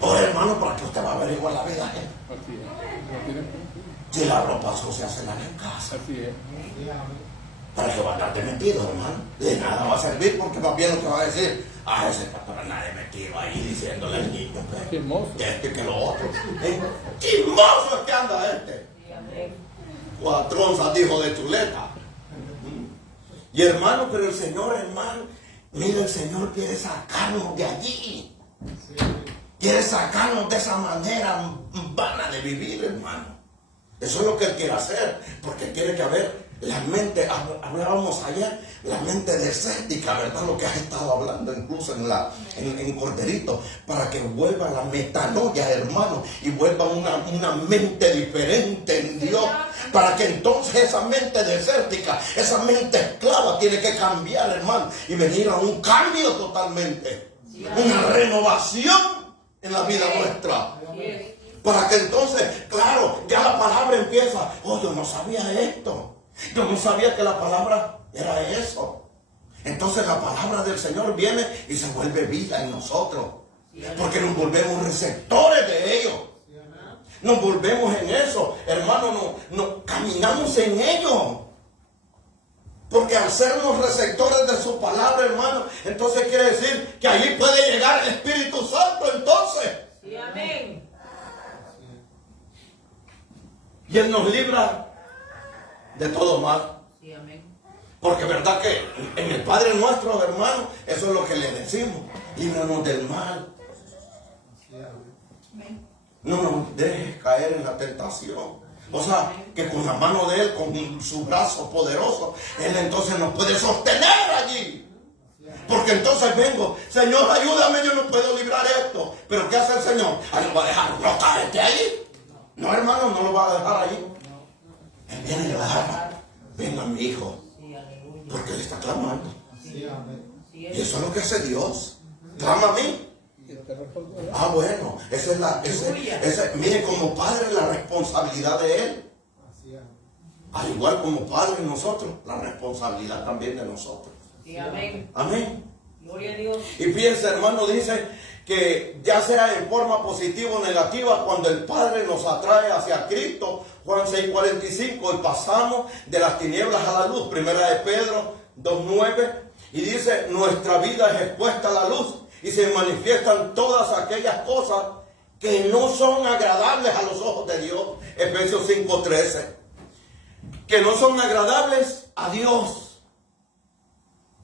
Ahora, hermano, ¿para qué usted va a averiguar la vida ajena? Así es. Lo tienen pronto. Si la ropa sucia se lava en casa. Así es. ¿Para qué va a andarte metido, hermano? De nada va a servir, porque más bien lo que va a decir, ese pastor anda de metido ahí diciéndole al niño, Qué hermoso. que que lo otro. ¡Qué hermoso es que anda este! Cuatronzas dijo de chuleta. Y hermano, pero el Señor, hermano, mira, el Señor quiere sacarnos de allí. Quiere sacarnos de esa manera vana de vivir, hermano. Eso es lo que Él quiere hacer, porque tiene que haber la mente, hablábamos ayer, la mente desértica, ¿verdad? Lo que has estado hablando incluso en Corderito, para que vuelva la metanoia, hermano, y vuelva una mente diferente en Dios, para que entonces esa mente desértica, esa mente esclava tiene que cambiar, hermano, y venir a un cambio totalmente, una renovación en la vida nuestra. Para que entonces, claro, ya la palabra empieza, yo no sabía esto. Yo no sabía que la palabra era eso. Entonces la palabra del Señor viene y se vuelve vida en nosotros. Porque nos volvemos receptores de ello. Nos volvemos en eso. Hermano, no caminamos en ello. Porque al sernos receptores de su palabra, hermano, entonces quiere decir que allí puede llegar el Espíritu Santo entonces. Sí, amén. Y Él nos libra de todo mal. Sí, amén. Porque verdad que en el Padre nuestro, hermano, eso es lo que le decimos. Líbranos del mal. No nos dejes caer en la tentación. O sea, que con la mano de Él, con su brazo poderoso, Él entonces nos puede sostener allí. Porque entonces vengo, Señor, ayúdame, yo no puedo librar esto. Pero ¿qué hace el Señor? ¿Lo va a dejar no caerte ahí? No, hermano, no lo va a dejar ahí. Él viene y le va a dejar. Venga, mi hijo. Porque Él está clamando. Y eso es lo que hace Dios. Clama a mí. Bueno, esa es mire, como padre, la responsabilidad de Él. Al igual como padre nosotros, la responsabilidad también de nosotros. Sí, amén. Amén. Gloria a Dios. Y fíjense, hermano, dice que ya sea en forma positiva o negativa, cuando el Padre nos atrae hacia Cristo, Juan 6:45, y pasamos de las tinieblas a la luz, primera de Pedro 2:9, y dice, nuestra vida es expuesta a la luz, y se manifiestan todas aquellas cosas que no son agradables a los ojos de Dios, Efesios 5:13, que no son agradables a Dios,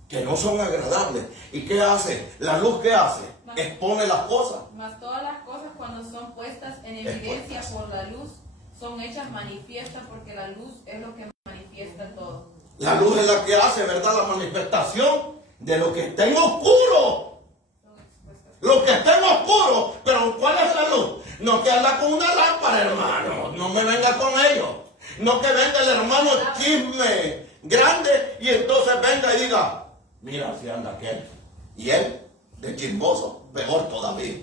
que no son agradables. ¿Y qué hace? La luz, ¿qué hace? Expone las cosas. Mas todas las cosas, cuando son puestas en evidencia por la luz, son hechas manifiestas, porque la luz es lo que manifiesta todo. La luz es la que hace, ¿verdad? La manifestación de lo que está en oscuro. Lo que está en oscuro. Pero ¿cuál es la luz? No que anda con una lámpara, hermano. No me venga con ellos. No que venga el hermano chisme grande y entonces venga y diga, mira, si anda aquel. Y él, de chismoso, peor todavía.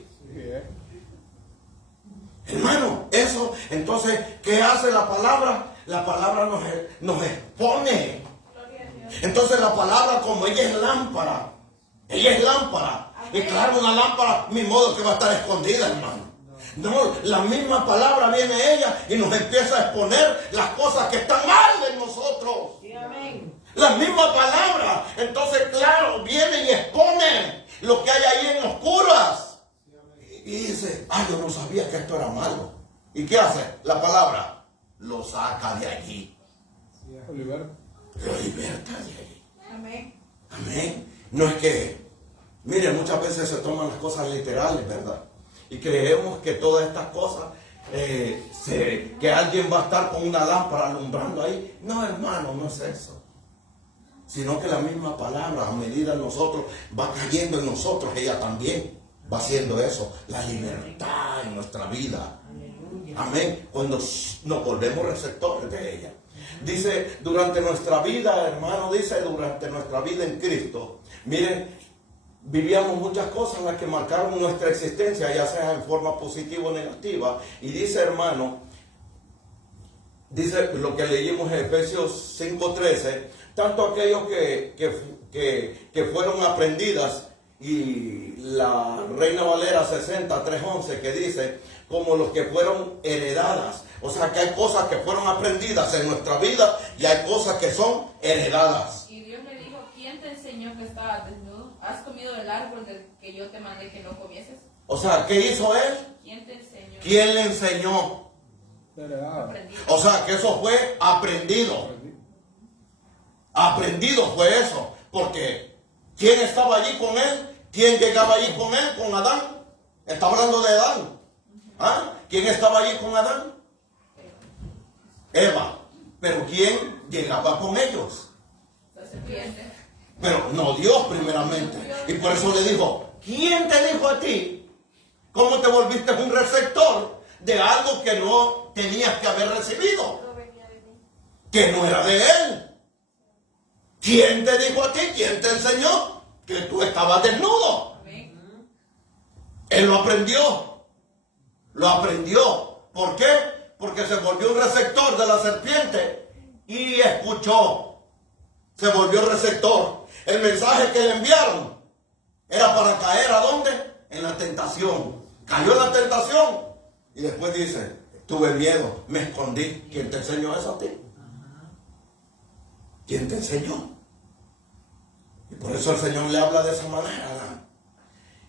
Hermano, eso, entonces, ¿qué hace la palabra? La palabra nos expone. Entonces la palabra, como ella es lámpara, y claro, una lámpara, mi modo que va a estar escondida, hermano. No, la misma palabra viene ella y nos empieza a exponer las cosas que están mal en nosotros. Sí, amén. La misma palabra. Entonces, claro, viene y expone lo que hay ahí en oscuras. Y dice, yo no sabía que esto era malo. ¿Y qué hace? La palabra lo saca de allí. Lo liberta de allí. Amén. Amén. No es que, mire, muchas veces se toman las cosas literales, ¿verdad? Y creemos que todas estas cosas, que alguien va a estar con una lámpara alumbrando ahí. No, hermano, no es eso. Sino que la misma palabra, a medida que nosotros va cayendo en nosotros, ella también va haciendo eso. La libertad en nuestra vida. Amén. Cuando nos volvemos receptores de ella. Dice, durante nuestra vida, hermano, dice, durante nuestra vida en Cristo, miren, vivíamos muchas cosas en las que marcaron nuestra existencia, ya sea en forma positiva o negativa. Y dice, hermano, dice lo que leímos en Efesios 5:13, tanto aquellos que fueron aprendidas, y la Reina Valera 60:311 que dice, como los que fueron heredadas. O sea que hay cosas que fueron aprendidas en nuestra vida y hay cosas que son heredadas. Y Dios le dijo, ¿quién te enseñó que estabas desnudo? ¿Has comido del árbol del que yo te mandé que no comieses? O sea, ¿qué hizo él? ¿Quién te enseñó? ¿Quién le enseñó? Aprendido. O sea, que eso fue aprendido. Aprendido fue eso. Porque ¿quién estaba allí con él? ¿Quién llegaba allí con él? Con Adán. Está hablando de Adán. ¿Quién estaba allí con Adán? Eva. Pero ¿quién llegaba con ellos? La serpiente. Pero no Dios primeramente. Y por eso le dijo, ¿quién te dijo a ti? ¿Cómo te volviste un receptor de algo que no tenías que haber recibido? Que no era de él. ¿Quién te dijo a ti? ¿Quién te enseñó? Que tú estabas desnudo. Él lo aprendió. Lo aprendió. ¿Por qué? Porque se volvió un receptor de la serpiente y escuchó. Se volvió receptor. El mensaje que le enviaron era para caer ¿a dónde? En la tentación. Cayó en la tentación y después dice, tuve miedo, me escondí. ¿Quién te enseñó eso a ti? ¿Quién te enseñó? Y por eso el Señor le habla de esa manera, ¿no?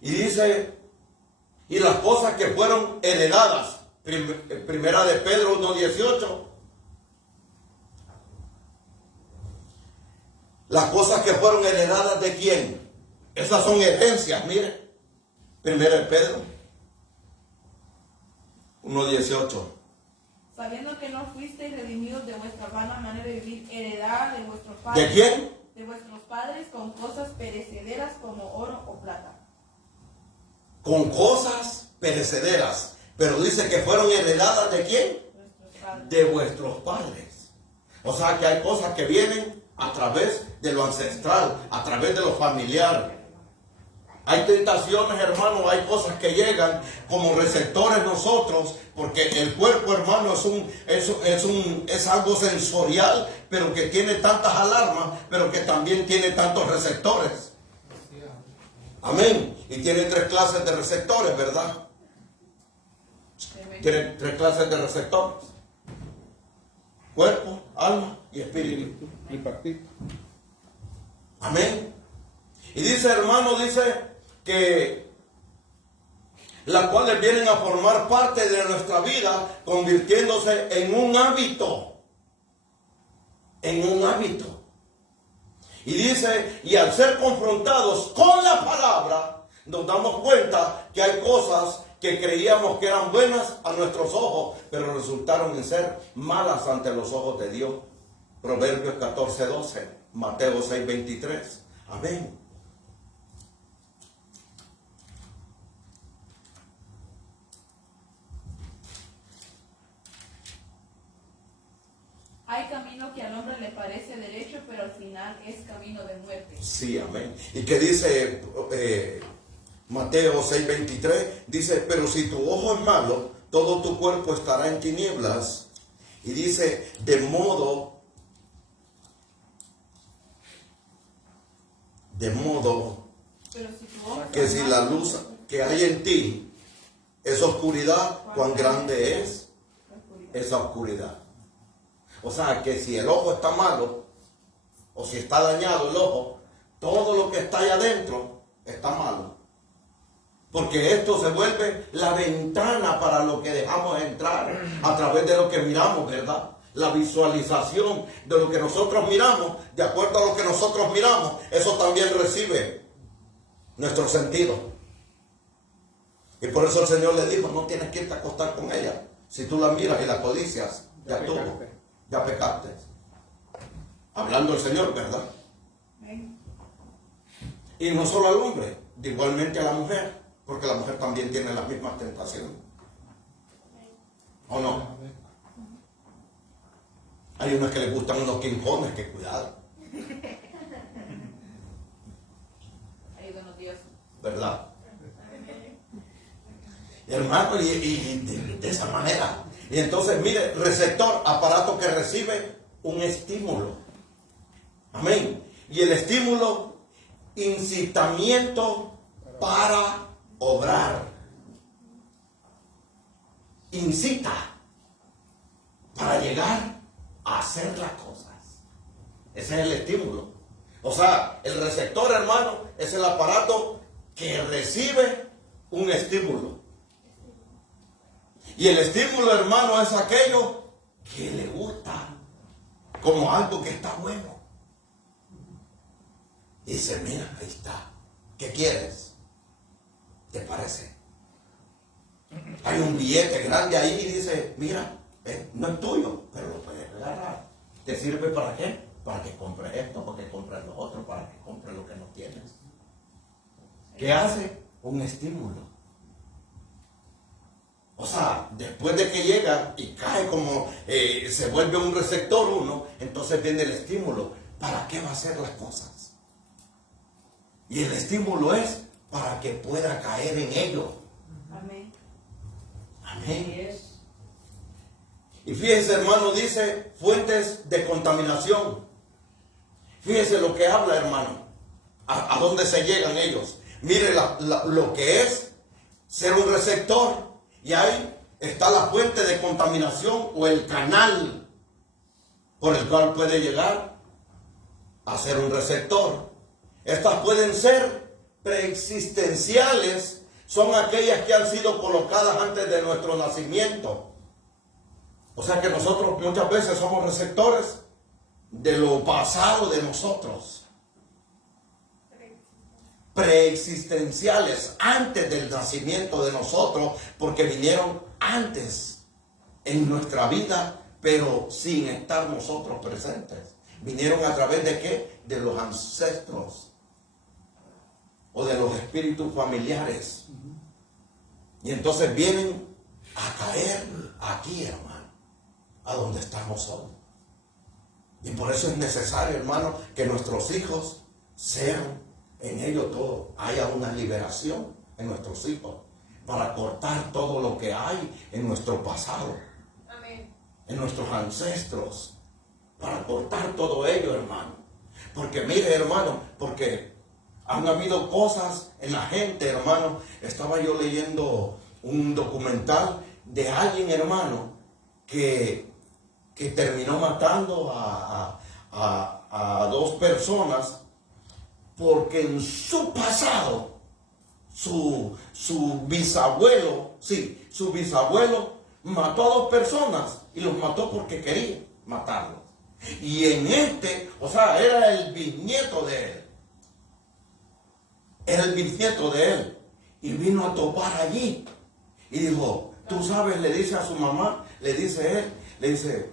Y dice, y las cosas que fueron heredadas, primera de Pedro 1:18, las cosas que fueron heredadas ¿de quién? Esas son herencias, mire. Primera de Pedro 1:18. Sabiendo que no fuisteis redimidos de vuestra vana manera de vivir, heredada de vuestros padres. ¿De quién? De vuestros padres, con cosas perecederas como oro o plata. Con cosas perecederas. Pero dice que fueron heredadas ¿de quién? De vuestros padres. O sea que hay cosas que vienen a través de lo ancestral, a través de lo familiar. Hay tentaciones, hermano, hay cosas que llegan como receptores nosotros, porque el cuerpo, hermano, es algo sensorial, pero que tiene tantas alarmas, pero que también tiene tantos receptores. Amén. Y tiene 3 clases de receptores, ¿verdad? Tiene 3 clases de receptores. Cuerpo, alma y espíritu. Tripartito. Amén. Y dice, hermano, dice que las cuales vienen a formar parte de nuestra vida, convirtiéndose en un hábito. En un hábito. Y dice, y al ser confrontados con la palabra, nos damos cuenta que hay cosas que creíamos que eran buenas a nuestros ojos, pero resultaron en ser malas ante los ojos de Dios. Proverbios 14:12, Mateo 6:23. Amén. Hay camino que al hombre le parece derecho, pero al final es camino de muerte. Sí, amén. ¿Y qué dice Mateo 6:23? Dice, pero si tu ojo es malo, todo tu cuerpo estará en tinieblas. Y dice, de modo Pero si tu ojo que es si malo, la luz que hay en ti es oscuridad, cuán grande es esa oscuridad. O sea, que si el ojo está malo, o si está dañado el ojo, todo lo que está allá adentro está malo. Porque esto se vuelve la ventana para lo que dejamos entrar a través de lo que miramos, ¿verdad? La visualización de lo que nosotros miramos, de acuerdo a lo que nosotros miramos, eso también recibe nuestro sentido. Y por eso el Señor le dijo, no tienes que irte a acostar con ella. Si tú la miras y la codicias, ya tuvo, ya pecaste. Hablando el Señor, ¿verdad? Y no solo al hombre, igualmente a la mujer, porque la mujer también tiene las mismas tentaciones. ¿O no? Hay unas que les gustan unos quinjones, que cuidado. ayúdanos Dios. ¿Verdad? Hermano, y de esa manera. Y entonces, mire, receptor, aparato que recibe un estímulo. Amén. Y el estímulo, incitamiento para obrar. Incita para llegar a hacer las cosas. Ese es el estímulo. O sea, el receptor, hermano, es el aparato que recibe un estímulo. Y el estímulo, hermano, es aquello que le gusta, como algo que está bueno. Y dice, mira, ahí está. ¿Qué quieres? ¿Te parece? Hay un billete grande ahí y dice, mira, no es tuyo, pero lo puedes agarrar. ¿Te sirve para qué? Para que compres esto, para que compres lo otro, para que compres lo que no tienes. ¿Qué hace? Un estímulo. O sea, después de que llega y cae como se vuelve un receptor uno, entonces viene el estímulo. ¿Para qué va a hacer las cosas? Y el estímulo es para que pueda caer en ello. Amén. Amén. Y fíjese, hermano, dice fuentes de contaminación. Fíjese lo que habla, hermano. ¿A dónde se llegan ellos? Mire lo que es ser un receptor. Y ahí está la fuente de contaminación o el canal por el cual puede llegar a ser un receptor. Estas pueden ser preexistenciales, son aquellas que han sido colocadas antes de nuestro nacimiento. O sea que nosotros muchas veces somos receptores de lo pasado de nosotros. Preexistenciales, antes del nacimiento de nosotros, porque vinieron antes en nuestra vida, pero sin estar nosotros presentes. Vinieron a través de ¿qué? De los ancestros o de los espíritus familiares. Y entonces vienen a caer aquí, hermano, a donde estamos hoy. Y por eso es necesario, hermano, que nuestros hijos sean en ello todo, haya una liberación en nuestros hijos para cortar todo lo que hay en nuestro pasado. Amén. En nuestros ancestros, para cortar todo ello, hermano. Porque mire, hermano, porque Han habido cosas en la gente, hermano. Estaba yo leyendo un documental de alguien, hermano, que terminó matando a dos personas porque en su pasado su bisabuelo, sí, su bisabuelo mató a dos personas y los mató porque quería matarlos. Y en o sea, era el bisnieto de él. Era el bisnieto de él. Y vino a topar allí. Y dijo, tú sabes, le dice a su mamá, le dice él, le dice,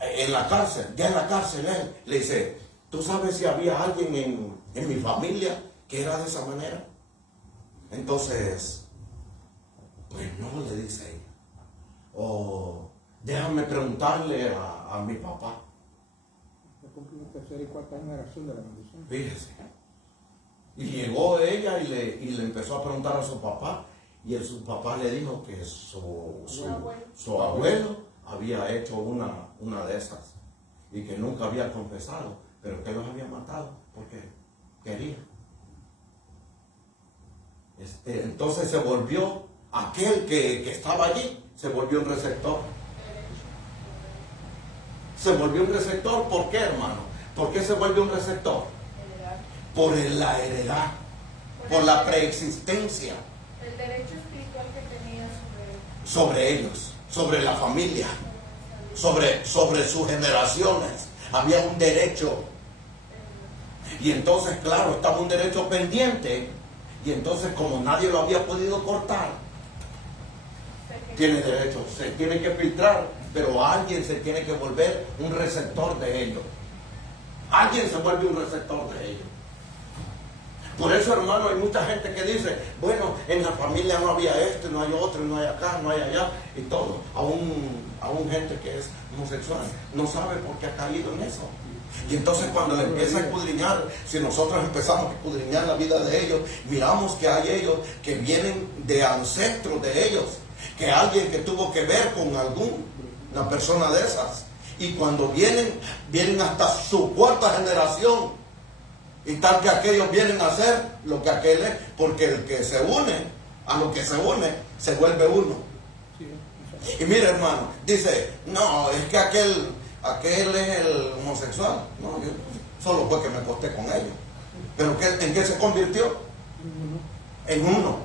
en la cárcel, ya en la cárcel él, le dice, tú sabes si había alguien en mi familia que era de esa manera. Entonces, pues no, le dice ella. O déjame preguntarle a mi papá. Ya cumplió tercera y cuarta generación de la maldición. Fíjese. Y llegó ella y le empezó a preguntar a su papá. Y su papá le dijo que su abuelo había hecho una de esas. Y que nunca había confesado. Pero que los había matado porque quería. Entonces se volvió aquel que estaba allí. Se volvió un receptor. Se volvió un receptor. ¿Por qué, hermano? ¿Por qué se volvió un receptor? Por la heredad. Por la preexistencia. El derecho espiritual que tenía sobre ellos. Sobre la familia. Sobre sus generaciones. Había un derecho. Y entonces, claro, estaba un derecho pendiente. Y entonces, como nadie lo había podido cortar, tiene derecho, se tiene que filtrar, pero alguien se tiene que volver un receptor de ello. Alguien se vuelve un receptor de ello. Por eso, hermano, hay mucha gente que dice, bueno, en la familia no había esto, no hay otro, no hay acá, no hay allá, y todo. Aún gente que es homosexual no sabe por qué ha caído en eso. Y entonces cuando le empieza a escudriñar, si nosotros empezamos a escudriñar la vida de ellos, miramos que hay ellos que vienen de ancestros de ellos, que alguien que tuvo que ver con una persona de esas. Y cuando vienen hasta su cuarta generación, y tal que aquellos vienen a hacer lo que aquel es, porque el que se une, a lo que se une, se vuelve uno. Y mire, hermano, dice, no, es que aquel es el homosexual. No, yo solo fue que me acosté con ellos. ¿Pero en qué se convirtió? En uno.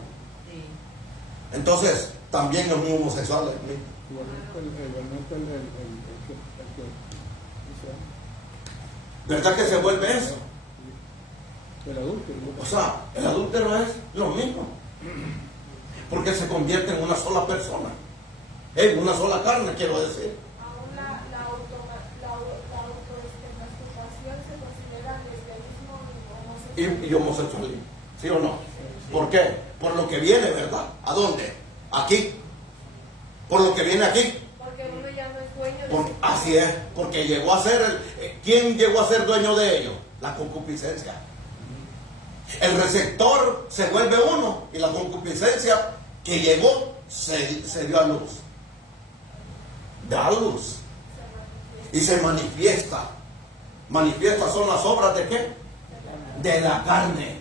Entonces, también es un homosexual. ¿Verdad que se vuelve eso? El adúltero. O sea, el adúltero es lo mismo. Porque se convierte en una sola persona. En una sola carne, quiero decir. Aún la automasturbación se considera lesbianismo Y homosexualismo. ¿Sí o no? ¿Por qué? Por lo que viene, ¿verdad? ¿A dónde? Aquí. Por lo que viene aquí. Porque uno ya no es dueño de así es. Porque llegó a ser ¿quién llegó a ser dueño de ello? La concupiscencia. El receptor se vuelve uno y la concupiscencia que llegó se dio a luz. Da luz. Y se manifiesta. Manifiesta son las obras de ¿qué? De la carne.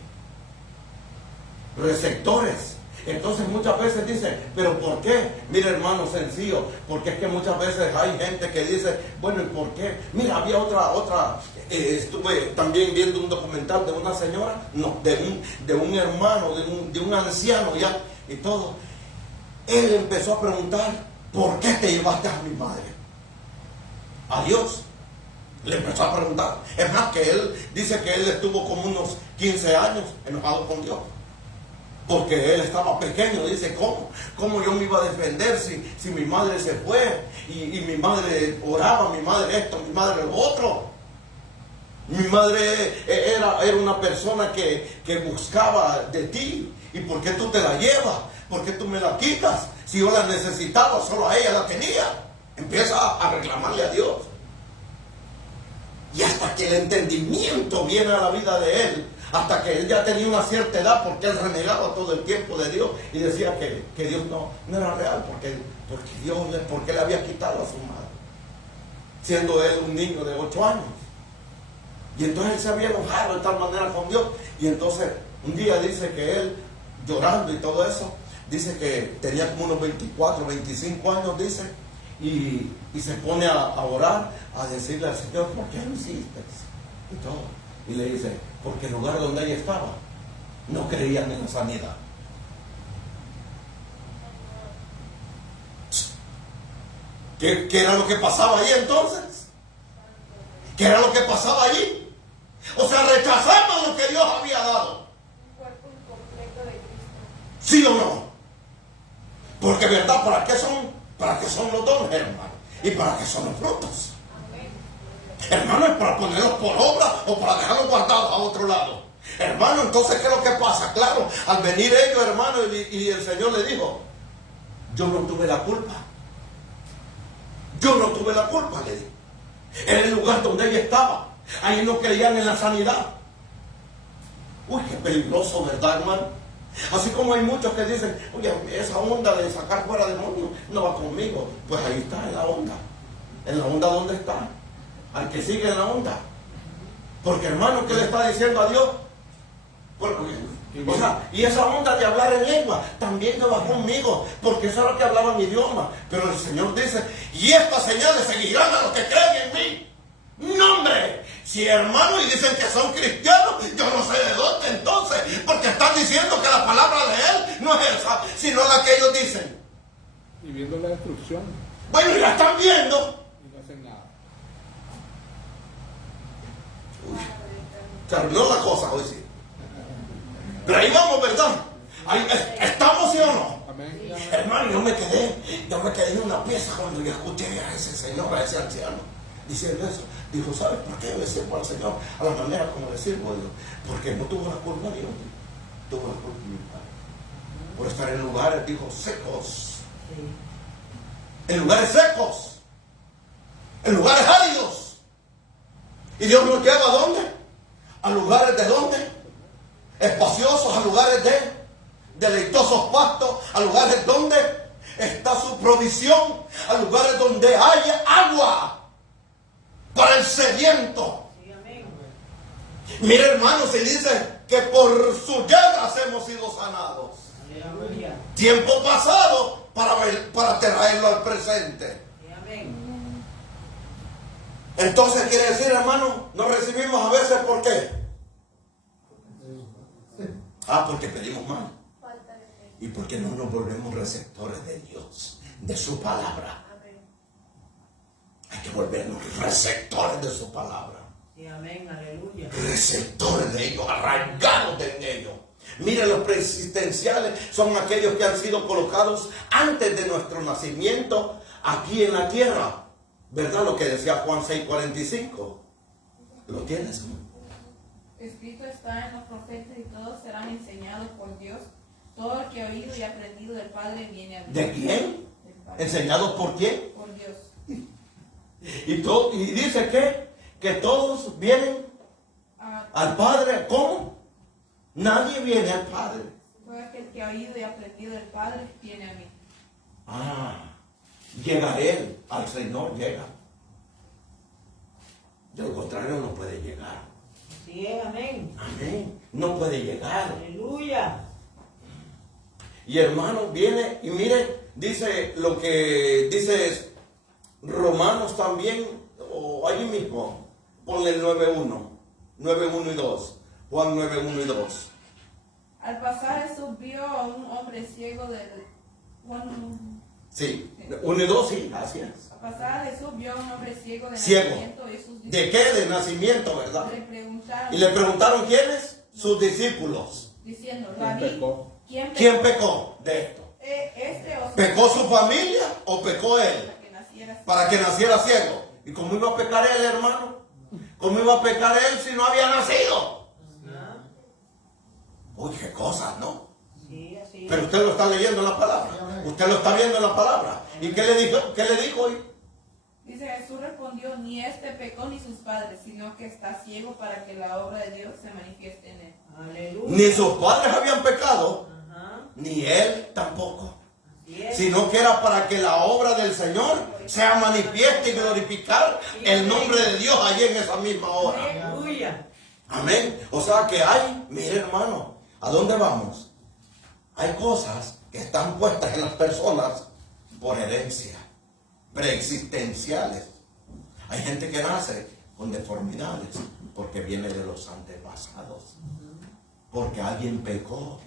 Receptores. Entonces muchas veces dicen, ¿pero por qué? Mira, hermano, sencillo, porque es que muchas veces hay gente que dice, bueno, ¿y por qué? Mira, había otra, estuve también viendo un documental de una señora, no, de un hermano, de un anciano ya, y todo. Él empezó a preguntar, ¿por qué te llevaste a mi madre? A Dios. Le empezó a preguntar. Es más, que él dice que él estuvo como unos 15 años enojado con Dios. Porque él estaba pequeño, dice, ¿cómo yo me iba a defender si mi madre se fue? Y mi madre oraba, mi madre esto, mi madre lo otro. Mi madre era una persona que buscaba de ti. ¿Y por qué tú te la llevas? ¿Por qué tú me la quitas? Si yo la necesitaba, solo a ella la tenía. Empieza a reclamarle a Dios. Y hasta que el entendimiento viene a la vida de él, hasta que él ya tenía una cierta edad, porque él renegaba todo el tiempo de Dios y decía que Dios no era real, porque le había quitado a su madre, siendo él un niño de 8 años. Y entonces él se había enojado de tal manera con Dios. Y entonces un día dice que él, llorando y todo eso, dice que tenía como unos 24, 25 años, dice, y se pone a orar, a decirle al Señor, ¿por qué lo hiciste? Y todo. Y le dice, porque el lugar donde ella estaba, no creían en la sanidad. ¿Qué era lo que pasaba ahí entonces? ¿Qué era lo que pasaba allí? O sea, rechazamos lo que Dios había dado. Un cuerpo incompleto de Cristo. ¿Sí o no? Porque verdad, ¿para qué son los dones, hermano? ¿Y para qué son los frutos? Hermano, ¿es para ponerlos por obra o para dejarlos guardados a otro lado? Hermano, entonces, ¿qué es lo que pasa? Claro, al venir ellos, hermano, y el Señor le dijo, yo no tuve la culpa. Yo no tuve la culpa, le dijo. Era el lugar donde ella estaba. Ahí no creían en la sanidad. Uy, qué peligroso, ¿verdad, hermano? Así como hay muchos que dicen, oye, esa onda de sacar fuera demonios no va conmigo. Pues ahí está, en la onda. ¿En la onda dónde está? Al que sigue en la onda. Porque, hermano, ¿qué le está diciendo a Dios? O sea, y esa onda de hablar en lengua también no va conmigo, porque eso era lo que hablaba mi idioma. Pero el Señor dice, y estas señales seguirán a los que creen en mí. ¡No, hombre! Si, hermano, y dicen que son cristianos, yo no sé de dónde entonces, porque están diciendo que la palabra de Él no es esa, sino la que ellos dicen. Y viendo la destrucción. Bueno, y la están viendo. Y no hacen nada. Terminó la cosa hoy sí. Pero ahí vamos, ¿verdad? Ahí, ¿estamos, sí o no? Amén. Hermano, yo me quedé en una pieza cuando yo escuché a ese señor, a ese anciano, diciendo eso. Dijo, ¿sabes por qué yo le sirvo al Señor a la manera como le sirvo? Porque no tuvo la culpa ni uno. Tuvo la culpa mi padre. Por estar en lugares, dijo, secos. En lugares secos. En lugares áridos. ¿Y Dios nos lleva a dónde? ¿A lugares de dónde? Espaciosos, a lugares de deleitosos pastos, a lugares donde está su provisión, a lugares donde haya agua para el sediento. Sí, amén. Mire, hermanos, se dice que por sus llagas hemos sido sanados. Aleluya. Tiempo pasado para traerlo al presente. Sí, amén. Entonces quiere decir, hermano, no recibimos a veces, ¿por qué? Porque pedimos mal. Y porque no nos volvemos receptores de Dios, de su palabra. Hay que volvernos receptores de su palabra. Sí, amén, aleluya. Receptores de ellos, arraigados en ellos. Miren, los preexistenciales son aquellos que han sido colocados antes de nuestro nacimiento aquí en la tierra. ¿Verdad? Lo que decía Juan 6:45. ¿Lo tienes? Escrito está en los profetas y todos serán enseñados por Dios. Todo lo que ha oído y aprendido del Padre viene a mí. ¿De quién? Del Padre. ¿Enseñados por quién? Por Dios. Y dice que todos vienen al Padre. ¿Cómo? Nadie viene al Padre. Todo aquel que ha oído y aprendido del Padre viene a mí. Llega Él, al Señor llega. De lo contrario no puede llegar. Sí, amén. Amén. No puede llegar. Aleluya. Y hermano, viene y mire, dice lo que dice Romanos también, o allí mismo, ponle el 9:1 y 2. Juan 9:1 y 2. Al pasar Jesús vio a un hombre ciego del... Sí, 1 y 2, sí, gracias. Al pasar Jesús vio a un hombre ciego de Ciego. nacimiento y sus ¿De qué? De nacimiento, ¿verdad? le preguntaron, Y le preguntaron quiénes, sus discípulos. diciendo, ¿Quién Rabí, pecó? ¿quién ¿Quién pecó de esto? ¿Este o su ¿Pecó su familia o pecó él? para que naciera así? Para que naciera ciego. ¿Y cómo iba a pecar él, hermano? ¿Cómo iba a pecar él si no había nacido? Uy, qué cosas, ¿no? Sí, así. Pero usted lo está leyendo en la palabra. Usted lo está viendo en la palabra. ¿Y qué le dijo? ¿Qué le dijo hoy? Dice, Jesús respondió, ni este pecó ni sus padres, sino que está ciego para que la obra de Dios se manifieste en él. Aleluya. Ni sus padres habían pecado, Ajá. ni él tampoco. Así es. Sino que era para que la obra del Señor sea manifiesta y glorificar el nombre de Dios allí en esa misma hora. Aleluya. Amén. O sea que hay, mire hermano, ¿a dónde vamos? Hay cosas que están puestas en las personas por herencia, preexistenciales. Hay gente que nace con deformidades porque viene de los antepasados, porque alguien pecó.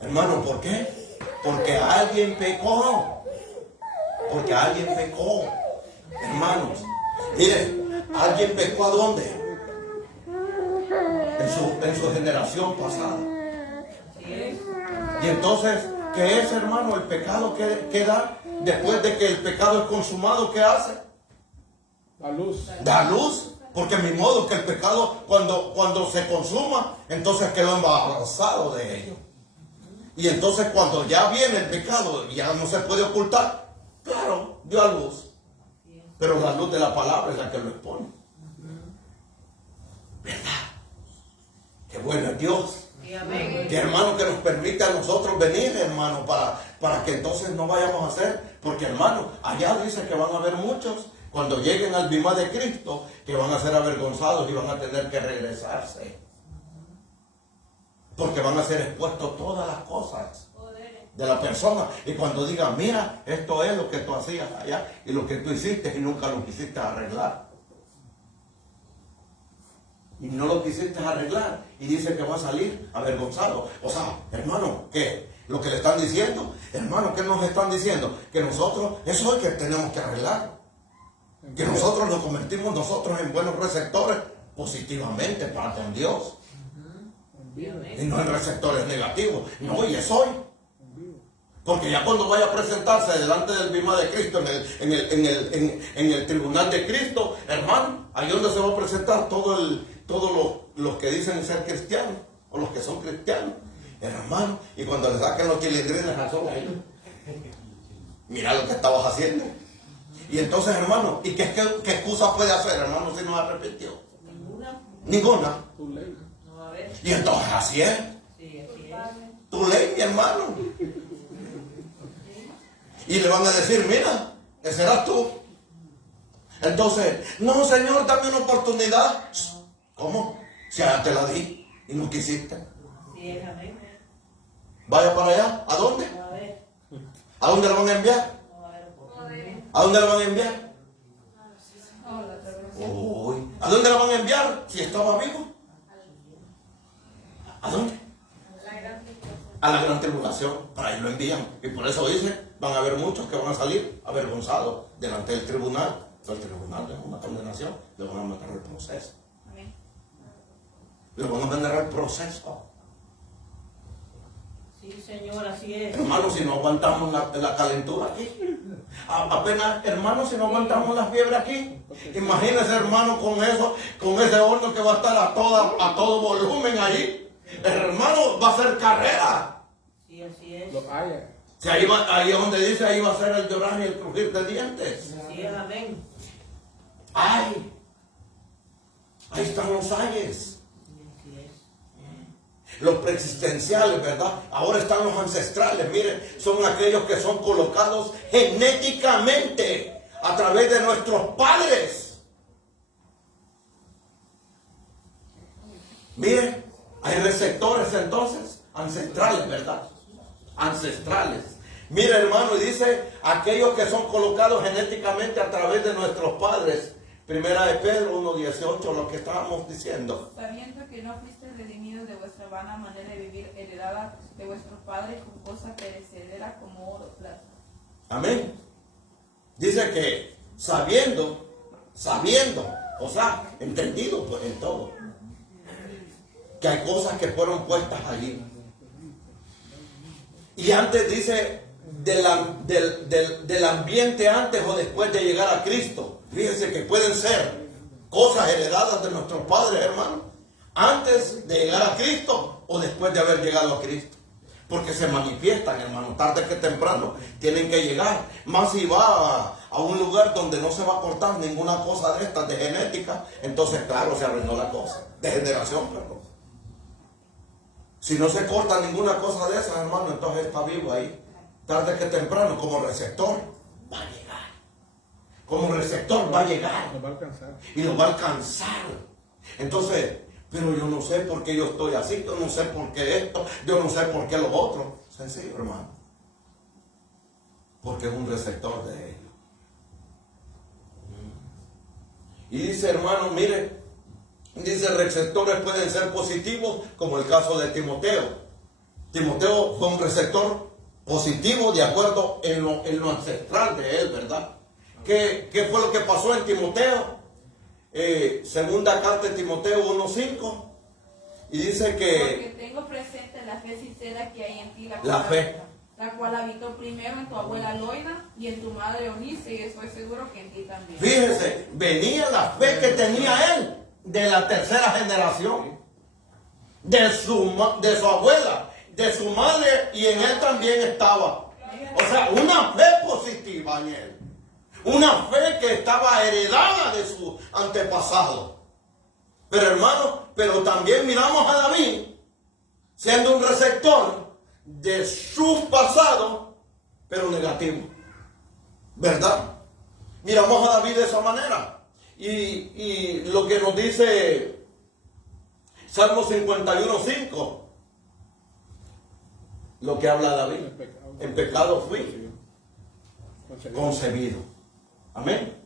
Hermano, ¿por qué? Porque alguien pecó. Porque alguien pecó. Hermanos, mire, alguien pecó ¿a dónde? En su generación pasada. Y entonces, ¿qué es, hermano? El pecado que da después de que el pecado es consumado, ¿qué hace? La luz. Da luz. Porque mi modo que el pecado cuando se consuma, entonces quedó embarazado de ello. Y entonces cuando ya viene el pecado, ya no se puede ocultar. Claro, dio a luz. Pero la luz de la palabra es la que lo expone. ¿Verdad? Qué bueno es Dios. Que hermano, que nos permite a nosotros venir, hermano, para que entonces no vayamos a hacer. Porque hermano, allá dice que van a haber muchos, cuando lleguen al bimá de Cristo, que van a ser avergonzados y van a tener que regresarse. Porque van a ser expuestos todas las cosas de la persona. Y cuando digan, mira, esto es lo que tú hacías allá y lo que tú hiciste y nunca lo quisiste arreglar. Y no lo quisiste arreglar. Y dice que va a salir avergonzado. O sea, hermano, ¿qué? Lo que le están diciendo, hermano, ¿qué nos están diciendo? Que nosotros, eso es que tenemos que arreglar. Que nosotros nos convertimos nosotros en buenos receptores positivamente para con Dios. Y no en receptores negativos. No, y es hoy. Porque ya cuando vaya a presentarse delante del bimá de Cristo, en el tribunal de Cristo, hermano, ahí donde se va a presentar todos los que dicen ser cristianos, o los que son cristianos, hermano, y cuando le saquen los chilindrines al sol ahí, mira lo que estabas haciendo. Y entonces, hermano, ¿y qué excusa puede hacer, hermano, si no arrepintió? Ninguna. Y entonces así es. Tu ley, mi hermano. Y le van a decir, mira, ese eras tú. Entonces, no, Señor, dame una oportunidad. ¿Cómo? Si ya te la di y no quisiste. Vaya para allá. ¿A dónde? ¿A dónde la van a enviar? ¿A dónde la van a enviar? Uy, ¿a dónde la van a enviar si estaba vivo? ¿A dónde? A la gran tribulación. Para ahí lo envían. Y por eso dice, van a haber muchos que van a salir avergonzados delante del tribunal. El tribunal es una condenación. Le van a meter el proceso. Le van a meter el proceso. Sí, Señor, así es. Hermanos, si no aguantamos la calentura aquí. Apenas, hermanos, si no aguantamos la fiebre aquí. Imagínese, hermano, con ese horno que va a estar a todo volumen ahí. Hermano, va a ser carrera. Sí, así es. Si ahí es donde dice, ahí va a ser el llorar y el crujir de dientes. Así es, amén. ¡Ay! Ahí están los ayes. Los preexistenciales, ¿verdad? Ahora están los ancestrales. Miren, son aquellos que son colocados genéticamente a través de nuestros padres. Miren, hay receptores entonces ancestrales, ¿verdad? Ancestrales. Mira, hermano, y dice aquellos que son colocados genéticamente a través de nuestros padres. Primera de Pedro 1:18, lo que estábamos diciendo. Sabiendo que no fuisteis redimidos de vuestra vana manera de vivir heredada de vuestros padres con cosa perecedera como oro, plata. Amén. Dice que sabiendo, o sea, entendido pues en todo, que hay cosas que fueron puestas allí. Y antes dice del ambiente antes o después de llegar a Cristo. Fíjense que pueden ser cosas heredadas de nuestros padres, hermano, antes de llegar a Cristo o después de haber llegado a Cristo. Porque se manifiestan, hermano, tarde que temprano tienen que llegar. Más si va a un lugar donde no se va a cortar ninguna cosa de estas de genética, entonces claro, se arruinó la cosa. De generación, perdón. Si no se corta ninguna cosa de esas, hermano, entonces está vivo ahí. Tarde que temprano, como receptor, va a llegar. como receptor va a llegar. Nos va a alcanzar. Y lo va a alcanzar. Entonces, pero yo no sé por qué yo estoy así, yo no sé por qué esto, yo no sé por qué lo otro. Sencillo, hermano. Porque es un receptor de ellos. Y dice, hermano, mire, dice, receptores pueden ser positivos, como el caso de Timoteo. Timoteo fue un receptor positivo de acuerdo en lo ancestral de él, ¿verdad? ¿Qué fue lo que pasó en Timoteo? Segunda carta de Timoteo 1:5, y dice que porque tengo presente la fe sincera que hay en ti, la cual habitó primero en tu abuela Loida y en tu madre Eunice, y estoy seguro que en ti también. fíjese, venía la fe que tenía él de la tercera generación, de su abuela, de su madre, y en él también estaba. O sea, una fe positiva en él. Una fe que estaba heredada de su antepasado. Pero hermano, pero también miramos a David siendo un receptor de su pasado, pero negativo. ¿Verdad? Miramos a David de esa manera. Y lo que nos dice Salmo 51:5, lo que habla David: en pecado fui concebido. Amén.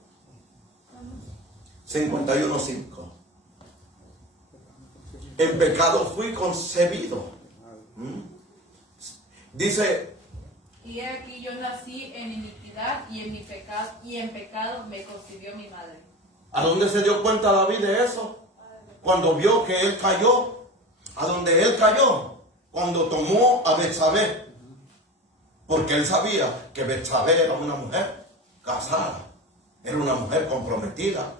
51:5. En pecado fui concebido. Dice, y he aquí yo nací en iniquidad, y en pecado me concibió mi madre. ¿a dónde se dio cuenta David de eso? Cuando vio que él cayó. ¿A dónde él cayó? Cuando tomó a Betsabé. Porque él sabía que Betsabé era una mujer casada. Era una mujer comprometida.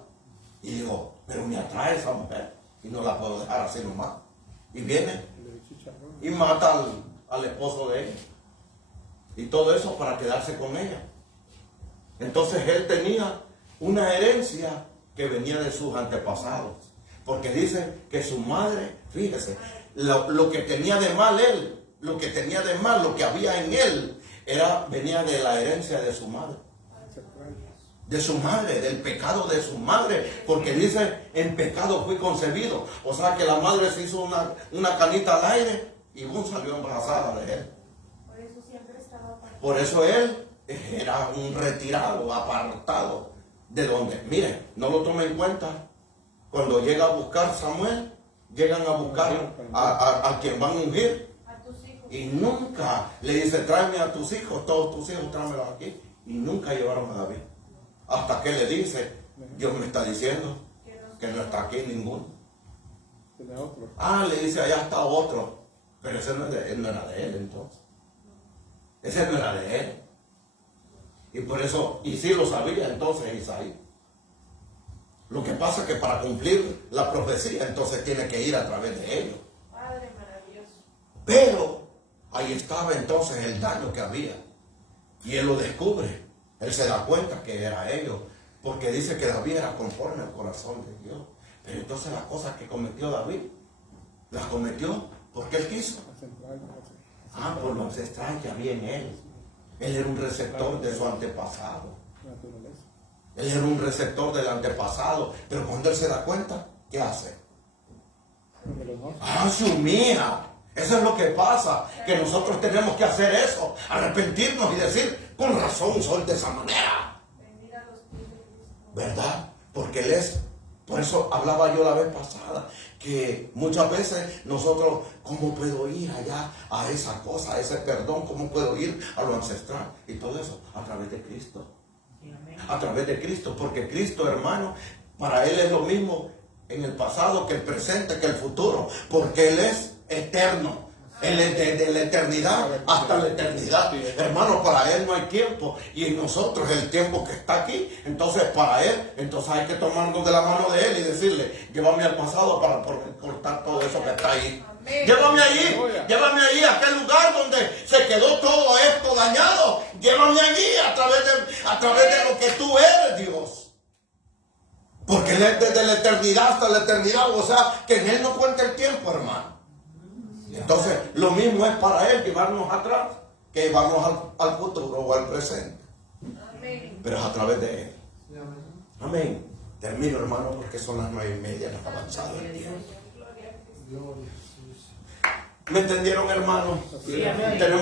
Y dijo, pero me atrae esa mujer y no la puedo dejar así nomás. Y viene y mata al esposo de ella. Y todo eso para quedarse con ella. Entonces él tenía una herencia que venía de sus antepasados. Porque dice que su madre, fíjese, lo que tenía de mal él, lo que tenía de mal, lo que había en él, venía de la herencia de su madre. De su madre, del pecado de su madre, porque dice, en pecado fui concebido. O sea que la madre se hizo una canita al aire y salió embarazada de él. Por eso siempre estaba apartado. Por eso él era un retirado, apartado de donde, mire, no lo tome en cuenta. Cuando llega a buscar Samuel, llegan a buscar a quien van a ungir. A tus hijos. Y nunca le dice, tráeme a tus hijos, todos tus hijos, tráemelos aquí. Y nunca llevaron a David. Hasta que le dice, Dios me está diciendo que no está aquí ninguno. Le dice, allá está otro. Pero ese no era de él entonces. Ese no era de él. Y por eso, y sí lo sabía entonces Isaí. Lo que pasa es que para cumplir la profecía, entonces tiene que ir a través de ellos. Padre maravilloso. Pero ahí estaba entonces el daño que había. Y él lo descubre. Él se da cuenta que era ellos. Porque dice que David era conforme al corazón de Dios. Pero entonces las cosas que cometió David, las cometió porque él quiso. Por lo ancestral que había en él. Él era un receptor de su antepasado. Él era un receptor del antepasado. Pero cuando él se da cuenta, ¿qué hace? Se humilla. Eso es lo que pasa. Que nosotros tenemos que hacer eso. Arrepentirnos y decir, con razón soy de esa manera. ¿Verdad? Porque él es. Por eso hablaba yo la vez pasada. Que muchas veces nosotros, ¿cómo puedo ir allá a esa cosa, a ese perdón? ¿Cómo puedo ir a lo ancestral? Y todo eso a través de Cristo. A través de Cristo. Porque Cristo, hermano, para él es lo mismo en el pasado que el presente, que el futuro. Porque él es eterno. Él es de la eternidad hasta la eternidad. Hermano, para él no hay tiempo. Y en nosotros el tiempo que está aquí. Entonces para él, entonces hay que tomarnos de la mano de él y decirle, llévame al pasado para cortar todo eso que está ahí. Llévame ahí a aquel lugar donde se quedó todo esto dañado. Llévame allí a través de lo que tú eres, Dios. Porque él es desde la eternidad hasta la eternidad. O sea, que en él no cuenta el tiempo, hermano. Entonces, lo mismo es para él llevarnos atrás que llevarnos al futuro o al presente. Pero es a través de él. Amén. Termino, hermano, porque son las 9:30, las avanzadas. ¿Me entendieron, hermano? Sí, amén. Tenemos